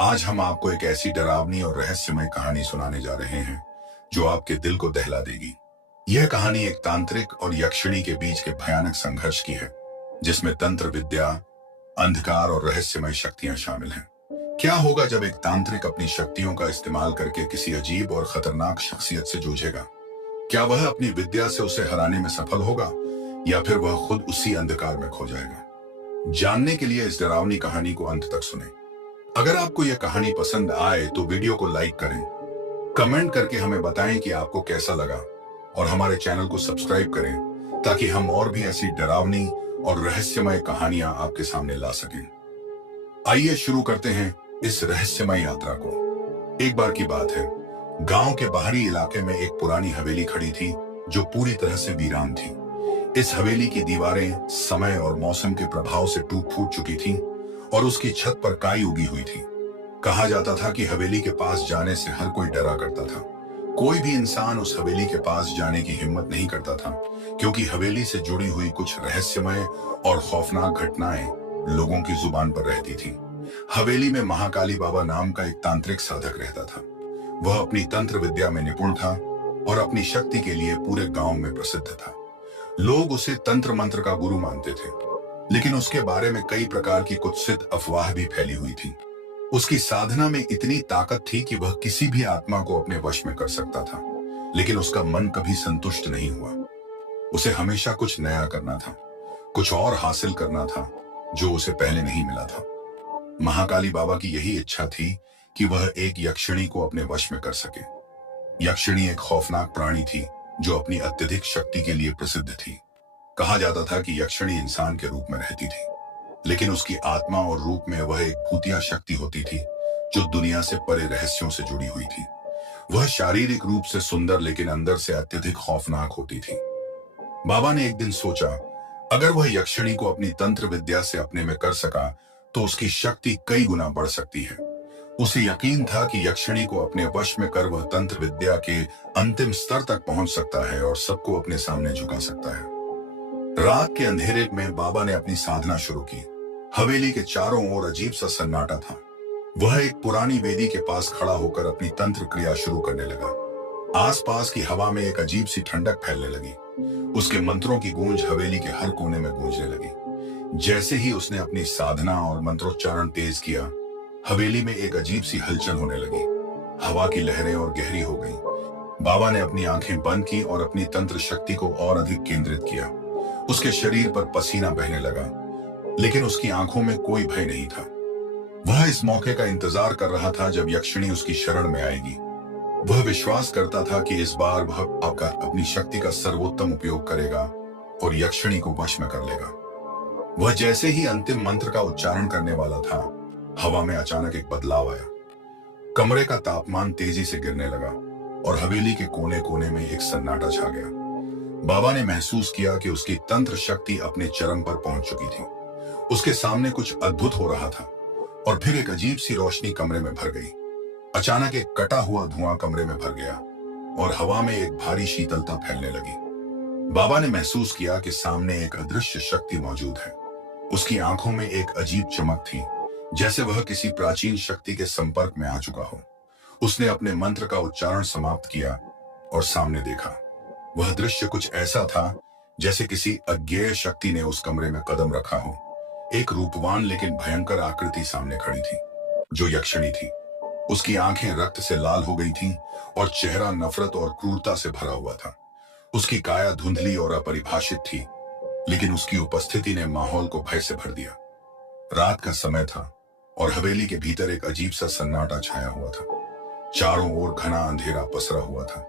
आज हम आपको एक ऐसी डरावनी और रहस्यमय कहानी सुनाने जा रहे हैं जो आपके दिल को दहला देगी। यह कहानी एक तांत्रिक और यक्षिणी के बीच के भयानक संघर्ष की है, जिसमें तंत्र विद्या, अंधकार और रहस्यमय शक्तियां शामिल हैं। क्या होगा जब एक तांत्रिक अपनी शक्तियों का इस्तेमाल करके किसी अजीब और खतरनाक शख्सियत से जूझेगा? क्या वह अपनी विद्या से उसे हराने में सफल होगा या फिर वह खुद उसी अंधकार में खो जाएगा? जानने के लिए इस डरावनी कहानी को अंत तक सुनें। अगर आपको यह कहानी पसंद आए तो वीडियो को लाइक करें, कमेंट करके हमें बताएं कि आपको कैसा लगा और हमारे चैनल को सब्सक्राइब करें ताकि हम और भी ऐसी डरावनी और रहस्यमय कहानियां आपके सामने ला सकें। आइए शुरू करते हैं इस रहस्यमय यात्रा को। एक बार की बात है, गांव के बाहरी इलाके में एक पुरानी हवेली खड़ी थी जो पूरी तरह से वीरान थी। इस हवेली की दीवारें समय और मौसम के प्रभाव से टूट फूट चुकी थीं और उसकी छत पर काई उगी हुई थी। कहा जाता था कि हवेली के पास जाने से हर कोई डरा करता था। कोई भी इंसान उस हवेली के पास जाने की हिम्मत नहीं करता था, क्योंकि हवेली से जुड़ी हुई कुछ रहस्यमय और खौफनाक घटनाएं लोगों की जुबान पर रहती थी। हवेली में महाकाली बाबा नाम का एक तांत्रिक साधक रहता था। वह अपनी तंत्र विद्या में निपुण था और अपनी शक्ति के लिए पूरे गांव में प्रसिद्ध था। लोग उसे तंत्र मंत्र का गुरु मानते थे, लेकिन उसके बारे में कई प्रकार की कुत्सित अफवाह भी फैली हुई थी। उसकी साधना में इतनी ताकत थी कि वह किसी भी आत्मा को अपने वश में कर सकता था, लेकिन उसका मन कभी संतुष्ट नहीं हुआ। उसे हमेशा कुछ नया करना था, कुछ और हासिल करना था जो उसे पहले नहीं मिला था। महाकाली बाबा की यही इच्छा थी कि वह एक यक्षिणी को अपने वश में कर सके। यक्षिणी एक खौफनाक प्राणी थी जो अपनी अत्यधिक शक्ति के लिए प्रसिद्ध थी। कहा जाता था कि यक्षिणी इंसान के रूप में रहती थी, लेकिन उसकी आत्मा और रूप में वह एक भूतिया शक्ति होती थी जो दुनिया से परे रहस्यों से जुड़ी हुई थी। वह शारीरिक रूप से सुंदर लेकिन अंदर से अत्यधिक खौफनाक होती थी। बाबा ने एक दिन सोचा, अगर वह यक्षिणी को अपनी तंत्र विद्या से अपने में कर सका तो उसकी शक्ति कई गुना बढ़ सकती है। उसे यकीन था कि यक्षिणी को अपने वश में कर वह तंत्र विद्या के अंतिम स्तर तक पहुंच सकता है और सबको अपने सामने झुका सकता है। रात के अंधेरे में बाबा ने अपनी साधना शुरू की। हवेली के चारों ओर अजीब सा सन्नाटा था। वह एक पुरानी वेदी के पास खड़ा होकर अपनी तंत्र क्रिया शुरू करने लगा। आसपास की हवा में एक अजीब सी ठंडक फैलने लगी। उसके मंत्रों की गूंज हवेली के हर कोने में गूंजने लगी। जैसे ही उसने अपनी साधना और मंत्रोच्चारण तेज किया, हवेली में एक अजीब सी हलचल होने लगी। हवा की लहरें और गहरी हो गई। बाबा ने अपनी आंखें बंद की और अपनी तंत्र शक्ति को और अधिक केंद्रित किया। उसके शरीर पर पसीना बहने लगा, लेकिन उसकी आंखों में कोई भय नहीं था। वह इस मौके का इंतजार कर रहा था जब यक्षिणी उसकी शरण में आएगी। वह विश्वास करता था कि इस बार वह अपनी शक्ति का सर्वोत्तम उपयोग करेगा और यक्षिणी को वश में कर लेगा। वह जैसे ही अंतिम मंत्र का उच्चारण करने वाला था, हवा में अचानक एक बदलाव आया। कमरे का तापमान तेजी से गिरने लगा और हवेली के कोने कोने में एक सन्नाटा छा गया। बाबा ने महसूस किया कि उसकी तंत्र शक्ति अपने चरम पर पहुंच चुकी थी। उसके सामने कुछ अद्भुत हो रहा था और फिर एक अजीब सी रोशनी कमरे में भर गई। अचानक एक कटा हुआ धुआं कमरे में भर गया और हवा में एक भारी शीतलता फैलने लगी। बाबा ने महसूस किया कि सामने एक अदृश्य शक्ति मौजूद है। उसकी आंखों में एक अजीब चमक थी, जैसे वह किसी प्राचीन शक्ति के संपर्क में आ चुका हो। उसने अपने मंत्र का उच्चारण समाप्त किया और सामने देखा। वह दृश्य कुछ ऐसा था जैसे किसी अज्ञेय शक्ति ने उस कमरे में कदम रखा हो। एक रूपवान लेकिन भयंकर आकृति सामने खड़ी थी, जो यक्षिणी थी। उसकी आंखें रक्त से लाल हो गई थीं और चेहरा नफरत और क्रूरता से भरा हुआ था। उसकी काया धुंधली और अपरिभाषित थी, लेकिन उसकी उपस्थिति ने माहौल को भय से भर दिया। रात का समय था और हवेली के भीतर एक अजीब सा सन्नाटा छाया हुआ था। चारों ओर घना अंधेरा पसरा हुआ था।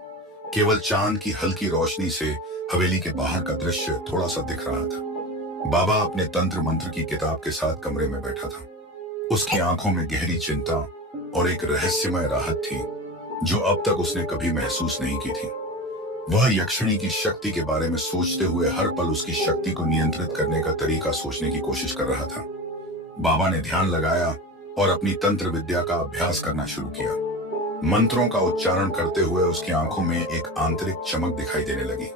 केवल चांद की हल्की रोशनी से हवेली के बाहर का दृश्य थोड़ा सा दिख रहा था। बाबा अपने तंत्र मंत्र की किताब के साथ कमरे में बैठा था। उसकी आंखों में गहरी चिंता और एक रहस्यमय राहत थी जो अब तक उसने कभी महसूस नहीं की थी। वह यक्षिणी की शक्ति के बारे में सोचते हुए हर पल उसकी शक्ति को नियंत्रित करने का तरीका सोचने की कोशिश कर रहा था। बाबा ने ध्यान लगाया और अपनी तंत्र विद्या का अभ्यास करना शुरू किया। मंत्रों का उच्चारण करते हुए उसकी आंखों में एक आंतरिक चमक दिखाई देने लगी।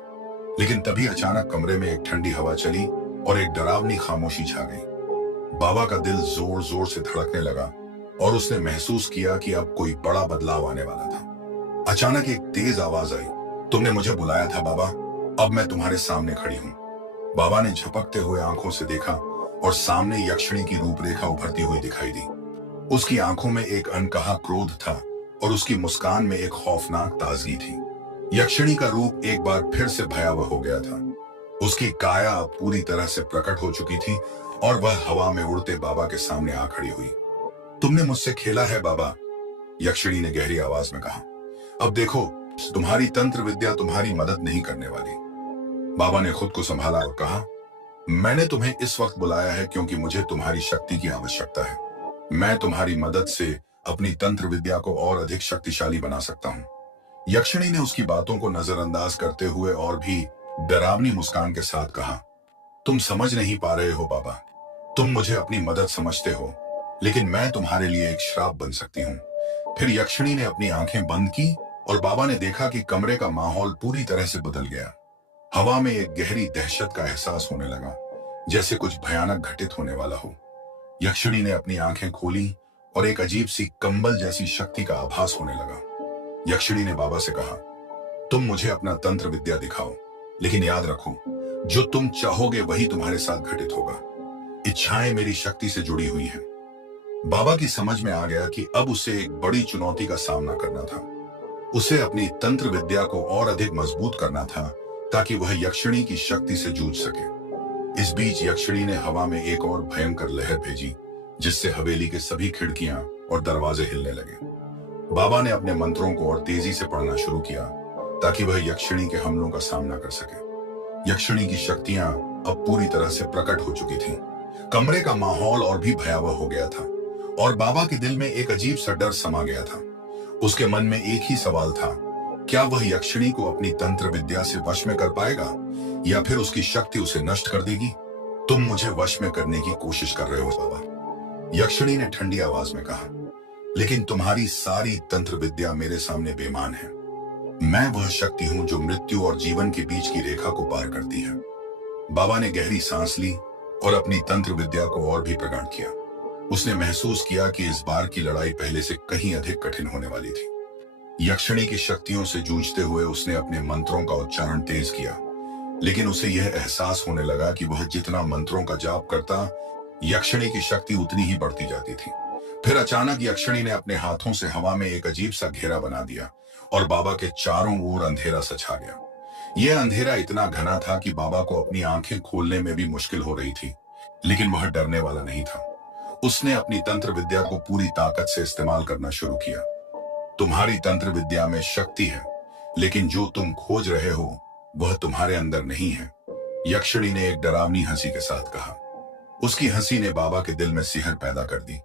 लेकिन तभी अचानक कमरे में एक ठंडी हवा चली और एक डरावनी खामोशी छा गई। बाबा का दिल जोर जोर से धड़कने लगा और उसने महसूस किया कि अब कोई बड़ा बदलाव आने वाला था। अचानक एक तेज आवाज आई, तुमने मुझे बुलाया था बाबा, अब मैं तुम्हारे सामने खड़ी हूँ। बाबा ने झपकते हुए आंखों से देखा और सामने यक्षिणी की रूपरेखा उभरती हुई दिखाई दी। उसकी आंखों में एक अनकहा क्रोध था और उसकी मुस्कान में एक खौफनाक ताजगी थी। यक्षिणी का रूप एक बार फिर से भयावह हो गया था। उसकी काया अब पूरी तरह से प्रकट हो चुकी थी और वह हवा में उड़ते बाबा के सामने आ खड़ी हुई। तुमने मुझसे खेला है बाबा, यक्षिणी ने गहरी आवाज में कहा। अब देखो, तुम्हारी तंत्र विद्या तुम्हारी मदद नहीं करने वाली। बाबा ने खुद को संभाला और कहा, मैंने तुम्हें इस वक्त बुलाया है क्योंकि मुझे तुम्हारी शक्ति की आवश्यकता है। मैं तुम्हारी मदद से अपनी तंत्र विद्या को और अधिक शक्तिशाली बना सकता हूँ। यक्षिणी ने उसकी बातों को नजरअंदाज करते हुए और भी डरावनी मुस्कान के साथ कहा, तुम समझ नहीं पा रहे हो बाबा, तुम मुझे अपनी मदद समझते हो, लेकिन मैं तुम्हारे लिए एक श्राप बन सकती हूँ। फिर यक्षिणी ने अपनी आंखें बंद की और बाबा ने देखा कि कमरे का माहौल पूरी तरह से बदल गया। हवा में एक गहरी दहशत का एहसास होने लगा, जैसे कुछ भयानक घटित होने वाला हो। यक्षिणी ने अपनी आंखें खोली और एक अजीब सी कंबल जैसी शक्ति का आभास होने लगा। यक्षिणी ने बाबा से कहा, तुम मुझे अपना तंत्र विद्या दिखाओ, लेकिन याद रखो, जो तुम चाहोगे वही तुम्हारे साथ घटित होगा। इच्छाएं मेरी शक्ति से जुड़ी हुई हैं। बाबा की समझ में आ गया कि अब उसे एक बड़ी चुनौती का सामना करना था। उसे अपनी तंत्र विद्या को और अधिक मजबूत करना था ताकि वह यक्षिणी की शक्ति से जूझ सके। इस बीच यक्षिणी ने हवा में एक और भयंकर लहर भेजी, जिससे हवेली के सभी खिड़कियां और दरवाजे हिलने लगे। बाबा ने अपने मंत्रों को और तेजी से पढ़ना शुरू किया ताकि वह यक्षिणी के हमलों का सामना कर सके। यक्षिणी की शक्तियां अब पूरी तरह से प्रकट हो चुकी थीं। कमरे का माहौल और भी भयावह हो गया था और बाबा के दिल में एक अजीब सा डर समा गया था। उसके मन में एक ही सवाल था, क्या वह यक्षिणी को अपनी तंत्र विद्या से वश में कर पाएगा या फिर उसकी शक्ति उसे नष्ट कर देगी? तुम मुझे वश में करने की कोशिश कर रहे हो बाबा, यक्षिणी ने ठंडी आवाज में कहा, लेकिन तुम्हारी सारी तंत्र विद्या मेरे सामने बेईमान है। मैं वह शक्ति हूं जो मृत्यु और जीवन के बीच की रेखा को पार करती है। बाबा ने गहरी सांस ली और अपनी तंत्र विद्या को और भी प्रगाढ़ किया। उसने महसूस किया कि इस बार की लड़ाई पहले से कहीं अधिक कठिन होने वाली थी। यक्षिणी की शक्तियों से जूझते हुए उसने अपने मंत्रों का उच्चारण तेज किया, लेकिन उसे यह एहसास होने लगा कि वह जितना मंत्रों का जाप करता, यक्षिणी की शक्ति उतनी ही बढ़ती जाती थी। फिर अचानक यक्षिणी ने अपने हाथों से हवा में एक अजीब सा घेरा बना दिया और बाबा के चारों ओर अंधेरा सा छा गया। यह अंधेरा इतना घना था कि बाबा को अपनी आंखें खोलने में भी मुश्किल हो रही थी, लेकिन वह डरने वाला नहीं था। उसने अपनी तंत्र विद्या को पूरी ताकत से इस्तेमाल करना शुरू किया। तुम्हारी तंत्र विद्या में शक्ति है, लेकिन जो तुम खोज रहे हो वह तुम्हारे अंदर नहीं है, यक्षिणी ने एक डरावनी हंसी के साथ कहा। उसकी हंसी ने बाबा के दिल में सिहर पैदा कर दी,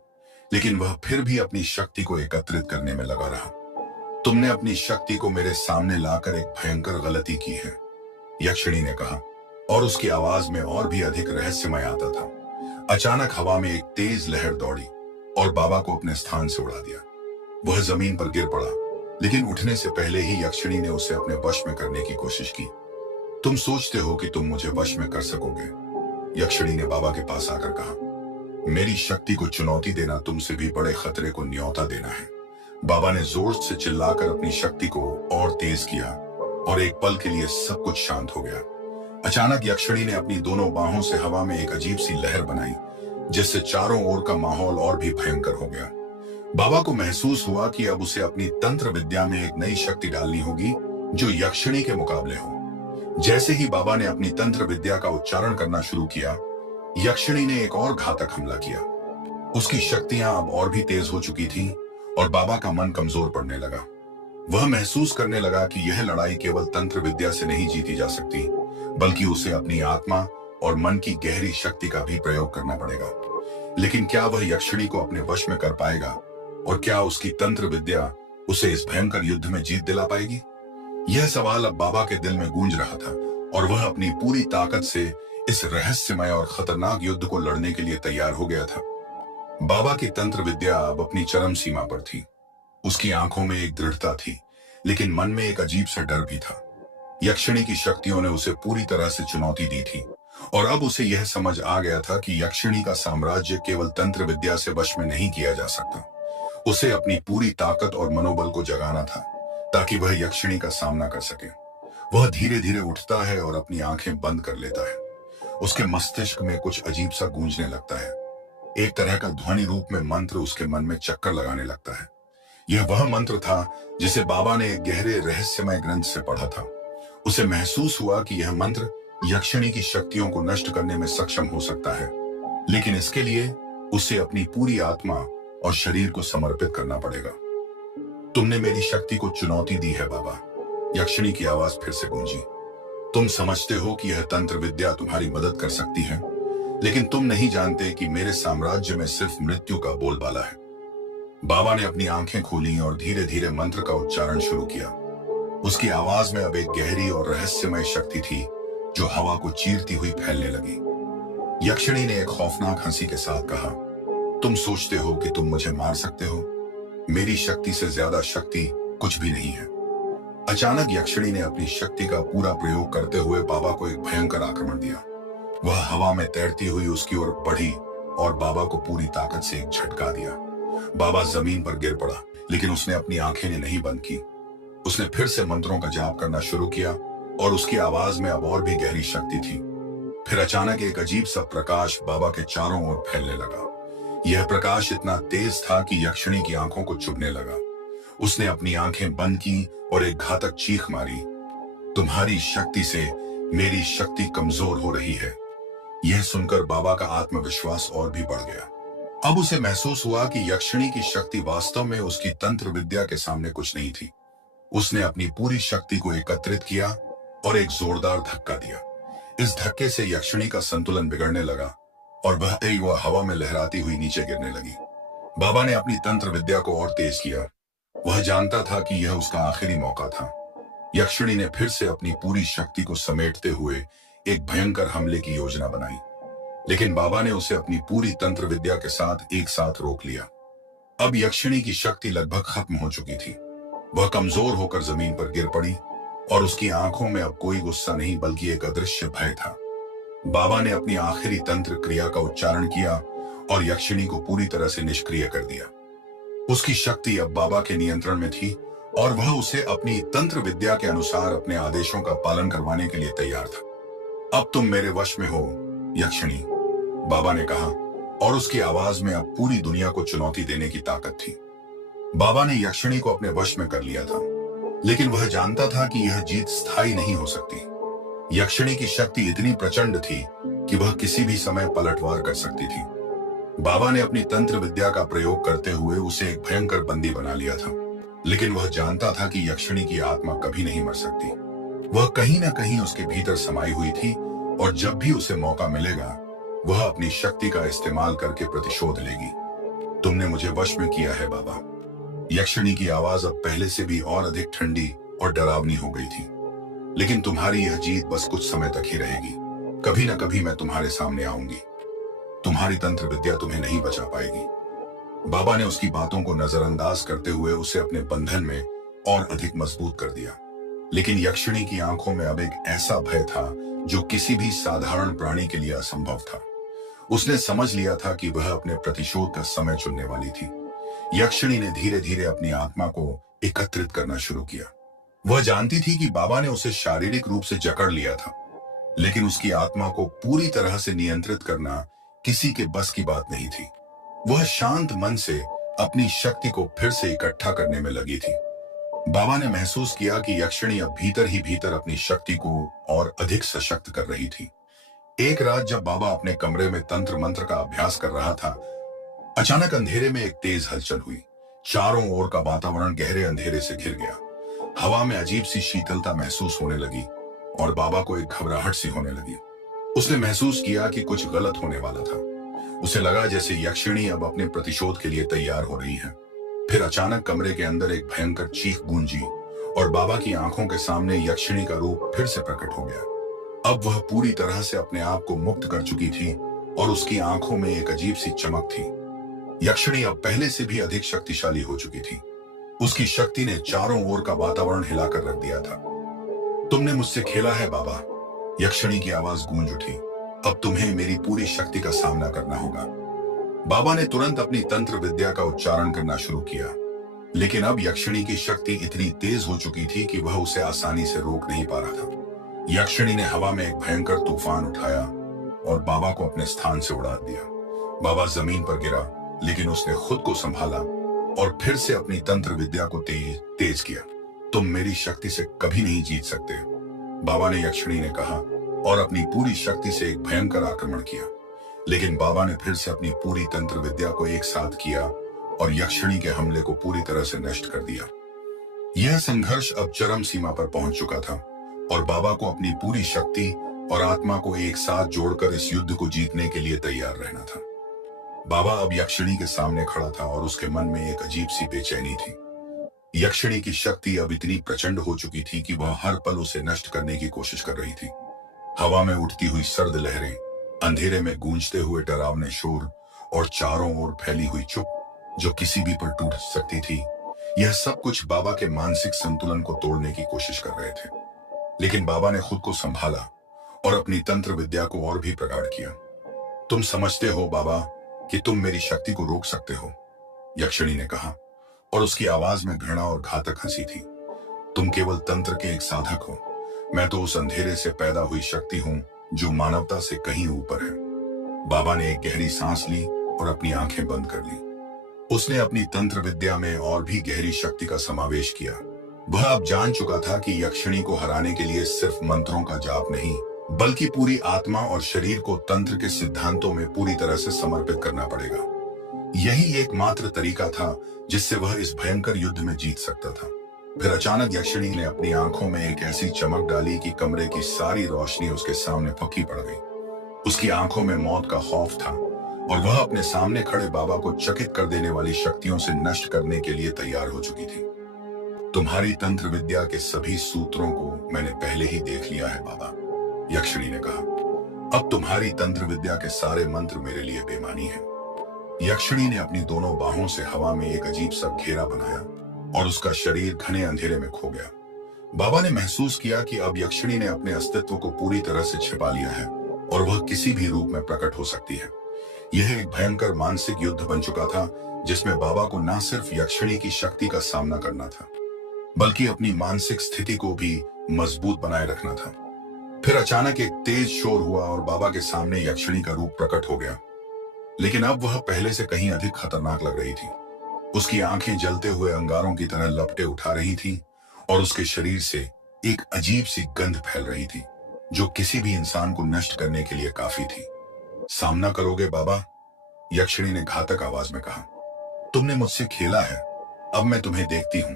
लेकिन वह फिर भी अपनी शक्ति को एकत्रित करने में लगा रहा। तुमने अपनी शक्ति को मेरे सामने लाकर एक भयंकर गलती की है, यक्षिणी ने कहा, और उसकी आवाज में और भी अधिक रहस्यमय आता था। अचानक हवा में एक तेज लहर दौड़ी और बाबा को अपने स्थान से उड़ा दिया। वह जमीन पर गिर पड़ा, लेकिन उठने से पहले ही यक्षिणी ने उसे अपने वश में करने की कोशिश की। तुम सोचते हो कि तुम मुझे वश में कर सकोगे, यक्षिणी ने बाबा के पास आकर कहा। मेरी शक्ति को चुनौती देना तुमसे भी बड़े खतरे को न्योता देना है। बाबा ने जोर से चिल्लाकर अपनी शक्ति को और तेज किया और एक पल के लिए सब कुछ शांत हो गया। अचानक यक्षिणी ने अपनी दोनों बाहों से हवा में एक अजीब सी लहर बनाई, जिससे चारों ओर का माहौल और भी भयंकर हो गया। बाबा को महसूस हुआ कि अब उसे अपनी तंत्र विद्या में एक नई शक्ति डालनी होगी जो यक्षिणी के मुकाबले हो। जैसे ही बाबा ने अपनी तंत्र विद्या का उच्चारण करना शुरू किया, यक्षिणी ने एक और घातक हमला किया। उसकी शक्तियां अब और भी तेज हो चुकी थीं और बाबा का मन कमजोर पड़ने लगा। वह महसूस करने लगा कि यह लड़ाई केवल तंत्र विद्या से नहीं जीती जा सकती, बल्कि उसे अपनी आत्मा और मन की गहरी शक्ति का भी प्रयोग करना पड़ेगा। लेकिन क्या वह यक्षिणी को अपने वश में कर पाएगा और क्या उसकी तंत्र विद्या उसे इस भयंकर युद्ध में जीत दिला पाएगी? यह सवाल अब बाबा के दिल में गूंज रहा था और वह अपनी पूरी ताकत से इस रहस्यमय और खतरनाक युद्ध को लड़ने के लिए तैयार हो गया था। बाबा की तंत्र विद्या अब अपनी चरम सीमा पर थी। उसकी आंखों में एक दृढ़ता थी, लेकिन मन में एक अजीब सा डर भी था। यक्षिणी की शक्तियों ने उसे पूरी तरह से चुनौती दी थी और अब उसे यह समझ आ गया था कि यक्षिणी का साम्राज्य केवल तंत्र विद्या से वश में नहीं किया जा सकता। उसे अपनी पूरी ताकत और मनोबल को जगाना था ताकि वह यक्षिणी का सामना कर सके। वह धीरे धीरे उठता है और अपनी आंखें बंद कर लेता है। उसके मस्तिष्क में कुछ अजीब सा गूंजने लगता है। एक तरह का ध्वनि रूप में मंत्र उसके मन में चक्कर लगाने लगता है। यह वह मंत्र था जिसे बाबा ने एक गहरे रहस्यमय ग्रंथ से पढ़ा था। उसे महसूस हुआ कि यह मंत्र यक्षिणी की शक्तियों को नष्ट करने में सक्षम हो सकता है, लेकिन इसके लिए उसे अपनी पूरी आत्मा और शरीर को समर्पित करना पड़ेगा। तुमने मेरी शक्ति को चुनौती दी है बाबा, यक्षिणी की आवाज फिर से गूंजी। तुम समझते हो कि यह तंत्र विद्या तुम्हारी मदद कर सकती है, लेकिन तुम नहीं जानते कि मेरे साम्राज्य में सिर्फ मृत्यु का बोलबाला है। बाबा ने अपनी आंखें खोली और धीरे धीरे मंत्र का उच्चारण शुरू किया। उसकी आवाज में अब एक गहरी और रहस्यमय शक्ति थी जो हवा को चीरती हुई फैलने लगी। यक्षिणी ने एक खौफनाक हंसी के साथ कहा, तुम सोचते हो कि तुम मुझे मार सकते हो? मेरी शक्ति से ज्यादा शक्ति कुछ भी नहीं है। अचानक यक्षिणी ने अपनी शक्ति का पूरा प्रयोग करते हुए बाबा को एक भयंकर आक्रमण दिया। वह हवा में तैरती हुई उसकी ओर बढ़ी और बाबा को पूरी ताकत से एक झटका दिया। बाबा जमीन पर गिर पड़ा, लेकिन उसने अपनी आंखें नहीं बंद की। उसने फिर से मंत्रों का जाप करना शुरू किया और उसकी आवाज में अब और भी गहरी शक्ति थी। फिर अचानक एक अजीब सा प्रकाश बाबा के चारों ओर फैलने लगा। यह प्रकाश इतना तेज था कि यक्षिणी की आंखों को चुभने लगा। उसने अपनी आंखें बंद की और एक घातक चीख मारी, तुम्हारी शक्ति से मेरी शक्ति कमजोर हो रही है। यह सुनकर बाबा का आत्मविश्वास और भी बढ़ गया। अब उसे महसूस हुआ कि यक्षिणी की शक्ति वास्तव में उसकी तंत्र विद्या के सामने कुछ नहीं थी। उसने अपनी पूरी शक्ति को एकत्रित किया और एक जोरदार धक्का दिया। इस धक्के से यक्षिणी का संतुलन बिगड़ने लगा और वह हवा में लहराती हुई नीचे गिरने लगी। बाबा ने अपनी तंत्र विद्या को और तेज किया। वह जानता था कि यह उसका आखिरी मौका था। यक्षिणी ने फिर से अपनी पूरी शक्ति को समेटते हुए एक भयंकर हमले की योजना बनाई, लेकिन बाबा ने उसे अपनी पूरी तंत्र विद्या के साथ एक साथ रोक लिया। अब यक्षिणी की शक्ति लगभग खत्म हो चुकी थी। वह कमजोर होकर जमीन पर गिर पड़ी और उसकी आंखों में अब कोई गुस्सा नहीं बल्कि एक अदृश्य भय था। बाबा ने अपनी आखिरी तंत्र क्रिया का उच्चारण किया और यक्षिणी को पूरी तरह से निष्क्रिय कर दिया। उसकी शक्ति अब बाबा के नियंत्रण में थी और वह उसे अपनी तंत्र विद्या के अनुसार अपने आदेशों का पालन करवाने के लिए तैयार था। अब तुम मेरे वश में हो यक्षिणी, बाबा ने कहा, और उसकी आवाज में अब पूरी दुनिया को चुनौती देने की ताकत थी। बाबा ने यक्षिणी को अपने वश में कर लिया था, लेकिन वह जानता था कि यह जीत स्थायी नहीं हो सकती। यक्षिणी की शक्ति इतनी प्रचंड थी कि वह किसी भी समय पलटवार कर सकती थी। बाबा ने अपनी तंत्र विद्या का प्रयोग करते हुए उसे एक भयंकर बंदी बना लिया था, लेकिन वह जानता था कि यक्षिणी की आत्मा कभी नहीं मर सकती। वह कहीं ना कहीं उसके भीतर समाई हुई थी और जब भी उसे मौका मिलेगा वह अपनी शक्ति का इस्तेमाल करके प्रतिशोध लेगी। तुमने मुझे वश में किया है बाबा। यक्षिणी की आवाज अब पहले से भी और अधिक ठंडी और डरावनी हो गई थी। लेकिन तुम्हारी यह जीत बस कुछ समय तक ही रहेगी। कभी न कभी मैं तुम्हारे सामने आऊंगी। तुम्हारी तंत्र विद्या तुम्हें नहीं बचा पाएगी। बाबा ने उसकी बातों को नजरअंदाज करते हुए उसे अपने बंधन में और अधिक मजबूत कर दिया। लेकिन यक्षिणी की आंखों में अब एक ऐसा भय था जो किसी भी साधारण प्राणी के लिए असंभव था। उसने समझ लिया था कि वह अपने प्रतिशोध का समय चुनने वाली थी। यक्षिणी ने धीरे धीरे अपनी आत्मा को एकत्रित करना शुरू किया। वह जानती थी कि बाबा ने उसे शारीरिक रूप से जकड़ लिया था, लेकिन उसकी आत्मा को पूरी तरह से नियंत्रित करना किसी के बस की बात नहीं थी। वह शांत मन से अपनी शक्ति को फिर से इकट्ठा करने में लगी थी। बाबा ने महसूस किया कि यक्षिणी अब भीतर ही भीतर अपनी शक्ति को और अधिक सशक्त कर रही थी। एक रात जब बाबा अपने कमरे में तंत्र मंत्र का अभ्यास कर रहा था, अचानक अंधेरे में एक तेज हलचल हुई। चारों ओर का वातावरण गहरे अंधेरे से घिर गया। हवा में अजीब सी शीतलता महसूस होने लगी और बाबा को एक घबराहट सी होने लगी। उसने महसूस किया कि कुछ गलत होने वाला था। उसे लगा जैसे यक्षिणी अब अपने प्रतिशोध के लिए तैयार हो रही है। फिर अचानक कमरे के अंदर एक भयंकर चीख गूंजी और बाबा की आंखों के सामने यक्षिणी का रूप फिर से प्रकट हो गया। अब वह पूरी तरह से अपने आप को मुक्त कर चुकी थी और उसकी आंखों में एक अजीब सी चमक थी। यक्षिणी अब पहले से भी अधिक शक्तिशाली हो चुकी थी। उसकी शक्ति ने चारों ओर का वातावरण हिलाकर रख दिया था। तुमने मुझसे खेला है बाबा, यक्षिणी की आवाज गूंज उठी। अब तुम्हें मेरी पूरी शक्ति का सामना करना होगा। बाबा ने तुरंत अपनी तंत्र विद्या का उच्चारण करना शुरू किया, लेकिन अब यक्षिणी की शक्ति इतनी तेज हो चुकी थी कि वह उसे आसानी से रोक नहीं पा रहा था। यक्षिणी ने हवा में एक भयंकर तूफान उठाया और बाबा को अपने स्थान से उड़ा दिया। बाबा जमीन पर गिरा, लेकिन उसने खुद को संभाला और फिर से अपनी तंत्र विद्या को तेज किया। तुम मेरी शक्ति से कभी नहीं जीत सकते, बाबा ने यक्षिणी ने कहा, और अपनी पूरी शक्ति से एक भयंकर आक्रमण किया। लेकिन बाबा ने फिर से अपनी पूरी तंत्र विद्या को एक साथ किया और यक्षिणी के हमले को पूरी तरह से नष्ट कर दिया। यह संघर्ष अब चरम सीमा पर पहुंच चुका था और बाबा को अपनी पूरी शक्ति और आत्मा को एक साथ जोड़कर इस युद्ध को जीतने के लिए तैयार रहना था। बाबा अब यक्षिणी के सामने खड़ा था और उसके मन में एक अजीब सी बेचैनी थी। यक्षिणी की शक्ति अब इतनी प्रचंड हो चुकी थी कि वह हर पल उसे नष्ट करने की कोशिश कर रही थी। हवा में उठती हुई सर्द लहरें, अंधेरे में गूंजते हुए डरावने शोर और चारों ओर फैली हुई चुप जो किसी भी पर टूट सकती थी, यह सब कुछ बाबा के मानसिक संतुलन को तोड़ने की कोशिश कर रहे थे। लेकिन बाबा ने खुद को संभाला और अपनी तंत्र विद्या को और भी प्रगाढ़ किया। तुम समझते हो बाबा कि तुम मेरी शक्ति को रोक सकते हो, यक्षिणी ने कहा, और उसकी आवाज में घृणा और घातक हंसी थी। तुम केवल तंत्र के एक साधक हो, मैं तो उस अंधेरे से पैदा हुई शक्ति हूं जो मानवता से कहीं ऊपर है। बाबा ने एक गहरी सांस ली और अपनी आंखें बंद कर ली। उसने अपनी तंत्र विद्या में और भी गहरी शक्ति का समावेश किया। वह अब जान चुका था कि यक्षिणी को हराने के लिए सिर्फ मंत्रों का जाप नहीं, बल्कि पूरी आत्मा और शरीर को तंत्र के सिद्धांतों में पूरी तरह से समर्पित करना पड़ेगा। यही एकमात्र तरीका था जिससे वह इस भयंकर युद्ध में जीत सकता था। फिर अचानक यक्षिणी ने अपनी आंखों में एक ऐसी चमक डाली कि कमरे की सारी रोशनी उसके सामने फीकी पड़ गई। उसकी आंखों में मौत का खौफ था और वह अपने सामने खड़े बाबा को चकित कर देने वाली शक्तियों से नष्ट करने के लिए तैयार हो चुकी थी। तुम्हारी तंत्र विद्या के सभी सूत्रों को मैंने पहले ही देख लिया है बाबा, यक्षिणी ने कहा। अब तुम्हारी तंत्र विद्या के सारे मंत्र मेरे लिए बेमानी हैं। यक्षिणी ने अपनी दोनों बाहों से हवा में एक अजीब सा घेरा बनाया और उसका शरीर घने अंधेरे में खो गया। बाबा ने महसूस किया कि अब यक्षिणी ने अपने अस्तित्व को पूरी तरह से छिपा लिया है और वह किसी भी रूप में प्रकट हो सकती है। यह एक भयंकर मानसिक युद्ध बन चुका था जिसमें बाबा को न सिर्फ यक्षिणी की शक्ति का सामना करना था, बल्कि अपनी मानसिक स्थिति को भी मजबूत बनाए रखना था। फिर अचानक एक तेज शोर हुआ और बाबा के सामने यक्षिणी का रूप प्रकट हो गया, लेकिन अब वह पहले से कहीं अधिक खतरनाक लग रही थी। उसकी आंखें जलते हुए अंगारों की तरह लपटे उठा रही थी और उसके शरीर से एक अजीब सी गंध फैल रही थी जो किसी भी इंसान को नष्ट करने के लिए काफी थी। सामना करोगे बाबा? यक्षिणी ने घातक आवाज में कहा। तुमने मुझसे खेला है, अब मैं तुम्हें देखती हूं।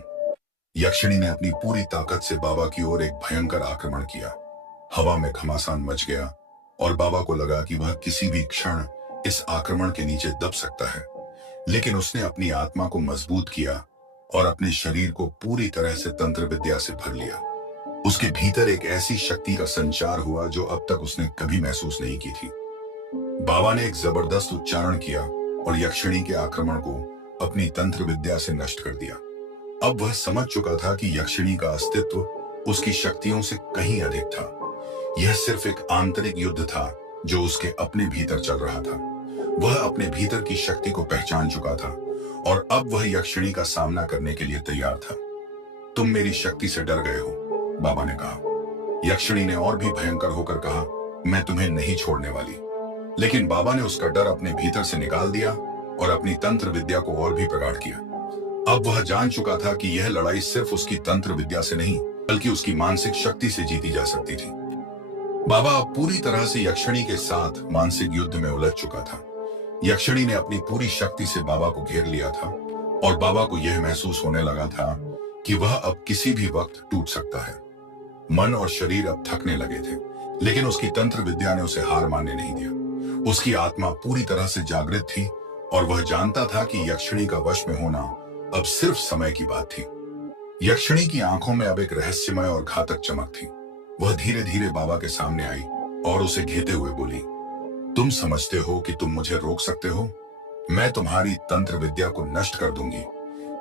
यक्षिणी ने अपनी पूरी ताकत से बाबा की ओर एक भयंकर आक्रमण किया। हवा में घमासान मच गया और बाबा को लगा कि वह किसी भी क्षण इस आक्रमण के नीचे दब सकता है, लेकिन उसने अपनी आत्मा को मजबूत किया और अपने शरीर को पूरी तरह से तंत्र विद्या से भर लिया। उसके भीतर एक ऐसी शक्ति का संचार हुआ जो अब तक उसने कभी महसूस नहीं की थी। बाबा ने एक जबरदस्त उच्चारण किया और यक्षिणी के आक्रमण को अपनी तंत्र विद्या से नष्ट कर दिया। अब वह समझ चुका था कि यक्षिणी का अस्तित्व उसकी शक्तियों से कहीं अधिक था। यह सिर्फ एक आंतरिक युद्ध था जो उसके अपने भीतर चल रहा था। वह अपने भीतर की शक्ति को पहचान चुका था और अब वह यक्षिणी का सामना करने के लिए तैयार था। तुम मेरी शक्ति से डर गए हो, बाबा ने कहा। यक्षिणी ने और भी भयंकर होकर कहा, मैं तुम्हें नहीं छोड़ने वाली। लेकिन बाबा ने उसका डर अपने भीतर से निकाल दिया और अपनी तंत्र विद्या को और भी प्रगाढ़ किया। अब वह जान चुका था कि यह लड़ाई सिर्फ उसकी तंत्र विद्या से नहीं, बल्कि उसकी मानसिक शक्ति से जीती जा सकती थी। बाबा अब पूरी तरह से यक्षिणी के साथ मानसिक युद्ध में उलझ चुका था। यक्षिणी ने अपनी पूरी शक्ति से बाबा को घेर लिया था और बाबा को यह महसूस होने लगा था कि वह अब किसी भी वक्त टूट सकता है। मन और शरीर अब थकने लगे थे, लेकिन उसकी तंत्र विद्या ने उसे हार मानने नहीं दिया। उसकी आत्मा पूरी तरह से जागृत थी और वह जानता था कि यक्षिणी का वश में होना अब सिर्फ समय की बात थी। यक्षिणी की आंखों में अब एक रहस्यमय और घातक चमक थी। वह धीरे धीरे बाबा के सामने आई और उसे घेते हुए बोली, तुम समझते हो कि तुम मुझे रोक सकते हो? मैं तुम्हारी तंत्र विद्या को नष्ट कर दूंगी।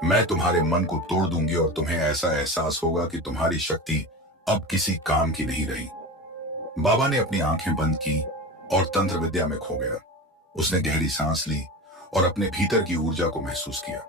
मैं तुम्हारे मन को तोड़ दूंगी और तुम्हें ऐसा एहसास होगा कि तुम्हारी शक्ति अब किसी काम की नहीं रही। बाबा ने अपनी आंखें बंद की और तंत्र विद्या में खो गया। उसने गहरी सांस ली और अपने भीतर की ऊर्जा को महसूस किया।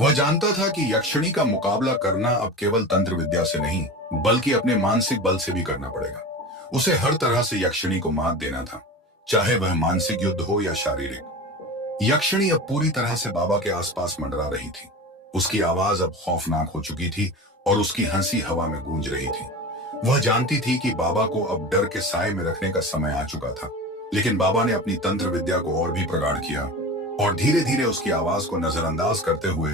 वह जानता था कि यक्षिणी का मुकाबला करना अब केवल तंत्र विद्या से नहीं, बल्कि अपने मानसिक बल से भी करना पड़ेगा। उसे हर तरह से यक्षिणी को मात देना था, चाहे वह मानसिक युद्ध हो या शारीरिक। यक्षिणी अब पूरी तरह से बाबा के आसपास मंडरा रही थी। उसकी आवाज अब खौफनाक हो चुकी थी और उसकी हंसी हवा में गूंज रही थी। वह जानती थी कि बाबा को अब डर के साए में रखने का समय आ चुका था, लेकिन बाबा ने अपनी तंत्र विद्या को और भी प्रगाढ़ किया और धीरे धीरे उसकी आवाज को नजरअंदाज करते हुए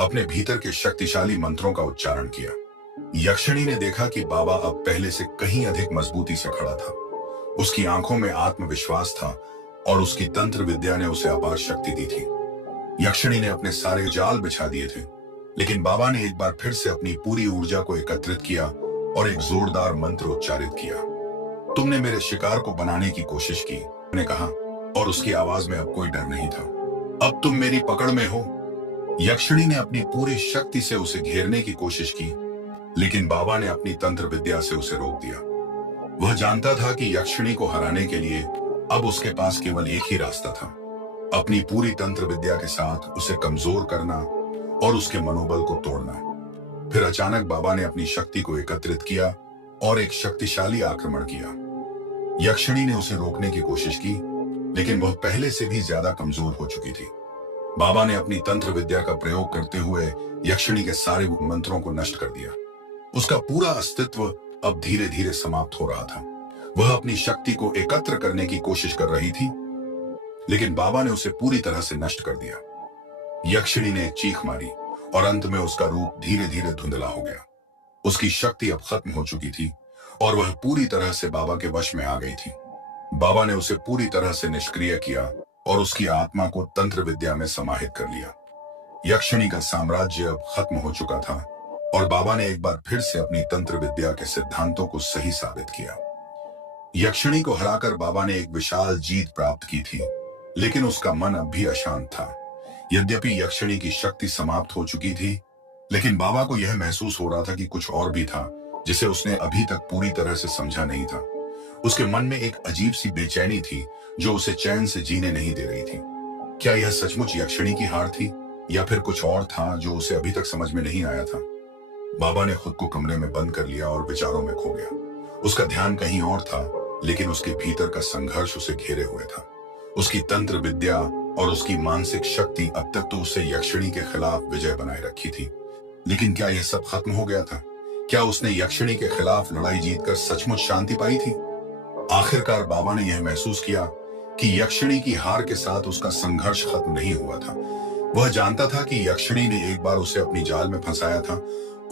अपने भीतर के शक्तिशाली मंत्रों का उच्चारण किया। यक्षिणी ने देखा कि बाबा अब पहले से कहीं अधिक मजबूती से खड़ा था। उसकी आंखों में आत्मविश्वास था और उसकी तंत्र विद्या ने उसे अपार शक्ति दी थी। यक्षिणी ने अपने सारे जाल बिछा दिए थे, लेकिन बाबा ने एक बार फिर से अपनी पूरी ऊर्जा को एकत्रित किया और एक जोरदार मंत्र उच्चारित किया। तुमने मेरे शिकार को बनाने की कोशिश की, ने कहा, और उसकी आवाज में अब कोई डर नहीं था। अब तुम मेरी पकड़ में हो। यक्षिणी ने अपनी पूरी शक्ति से उसे घेरने की कोशिश की, लेकिन बाबा ने अपनी तंत्र विद्या से उसे रोक दिया। वह जानता था कि यक्षिणी को हराने के लिए अब उसके पास केवल एक ही रास्ता था, अपनी पूरी तंत्र विद्या के साथ उसे कमजोर करना और उसके मनोबल को तोड़ना। फिर अचानक बाबा ने अपनी शक्ति को एकत्रित किया और एक शक्तिशाली आक्रमण किया। यक्षिणी ने उसे रोकने की कोशिश की, लेकिन वह पहले से भी ज्यादा कमजोर हो चुकी थी। बाबा ने अपनी तंत्र विद्या का प्रयोग करते हुए यक्षिणी के सारे मंत्रों को नष्ट कर दिया। उसका पूरा अस्तित्व अब धीरे धीरे समाप्त हो रहा था। वह अपनी शक्ति को एकत्र करने की कोशिश कर रही थी, लेकिन बाबा ने उसे पूरी तरह से नष्ट कर दिया। यक्षिणी ने एक चीख मारी और अंत में उसका रूप धीरे धीरे धुंधला हो गया। उसकी शक्ति अब खत्म हो चुकी थी और वह पूरी तरह से बाबा के वश में आ गई थी। बाबा ने उसे पूरी तरह से निष्क्रिय किया और उसकी आत्मा को तंत्र विद्या में समाहित कर लिया। यक्षिणी का साम्राज्य अब खत्म हो चुका था और बाबा ने एक बार फिर से अपनी तंत्र विद्या के सिद्धांतों को सही साबित किया। यक्षिणी को हराकर बाबा ने एक विशाल जीत प्राप्त की थी, लेकिन उसका मन अब भी अशांत था। यद्यपि यक्षिणी की शक्ति समाप्त हो चुकी थी, लेकिन बाबा को यह महसूस हो रहा था कि कुछ और भी था जिसे उसने अभी तक पूरी तरह से समझा नहीं था। उसके मन में एक अजीब सी बेचैनी थी जो उसे चैन से जीने नहीं दे रही थी। क्या यह सचमुच यक्षिणी की हार थी या फिर कुछ और था जो उसे अभी तक समझ में नहीं आया था? बाबा ने खुद को कमरे में बंद कर लिया और विचारों में खो गया। उसका ध्यान कहीं और था, लेकिन उसके भीतर का संघर्ष उसे घेरे हुए था। उसकी तंत्र विद्या और उसकी मानसिक शक्ति अब तक तो उसे यक्षिणी के खिलाफ विजय बनाए रखी थी, लेकिन क्या यह सब खत्म हो गया था? क्या उसने यक्षिणी के खिलाफ लड़ाई जीतकर सचमुच शांति पाई थी? आखिरकार बाबा ने यह महसूस किया कि यक्षिणी की हार के साथ उसका संघर्ष खत्म नहीं हुआ था। वह जानता था कि यक्षिणी ने एक बार उसे अपनी जाल में फंसाया था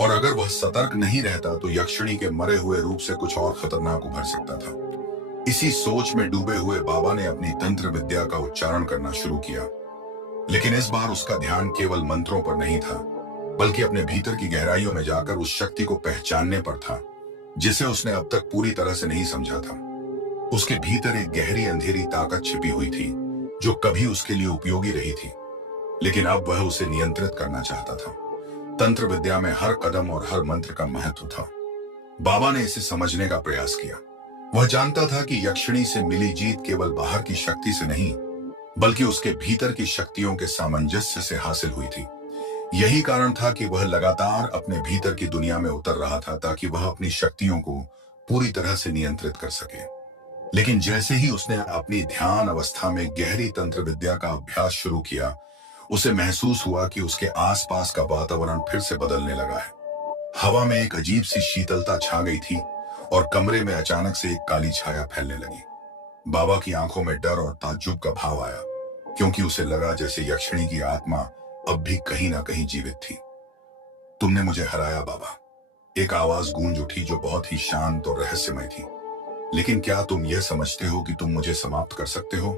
और अगर वह सतर्क नहीं रहता तो यक्षिणी के मरे हुए रूप से कुछ और खतरनाक उभर सकता था। इसी सोच में डूबे हुए बाबा ने अपनी तंत्र विद्या का उच्चारण करना शुरू किया, लेकिन इस बार उसका ध्यान केवल मंत्रों पर नहीं था, बल्कि अपने भीतर की गहराइयों में जाकर उस शक्ति को पहचानने पर था जिसे उसने अब तक पूरी तरह से नहीं समझा था। उसके भीतर एक गहरी अंधेरी ताकत छिपी हुई थी जो कभी उसके लिए उपयोगी रही थी, लेकिन अब वह उसे नियंत्रित करना चाहता था। तंत्र विद्या में हर कदम और हर मंत्र का महत्व था। बाबा ने इसे समझने का प्रयास किया। वह जानता था कि यक्षिणी से मिली जीत केवल बाहर की शक्ति से नहीं, बल्कि उसके भीतर की शक्तियों के सामंजस्य से हासिल हुई थी। यही कारण था कि वह लगातार अपने भीतर की दुनिया में उतर रहा था ताकि वह अपनी शक्तियों को पूरी तरह से नियंत्रित कर सके। लेकिन जैसे ही उसने अपनी ध्यान अवस्था में गहरी तंत्र विद्या का अभ्यास शुरू किया, उसे महसूस हुआ कि उसके आसपास का वातावरण फिर से बदलने लगा है। हवा में एक अजीब सी शीतलता छा गई थी और कमरे में अचानक से एक काली छाया फैलने लगी। बाबा की आंखों में डर और ताज्जुब का भाव आया, क्योंकि उसे लगा जैसे यक्षिणी की आत्मा अब भी कहीं ना कहीं जीवित थी। तुमने मुझे हराया बाबा, एक आवाज गूंज उठी जो बहुत ही शांत और रहस्यमय थी। लेकिन क्या तुम यह समझते हो कि तुम मुझे समाप्त कर सकते हो?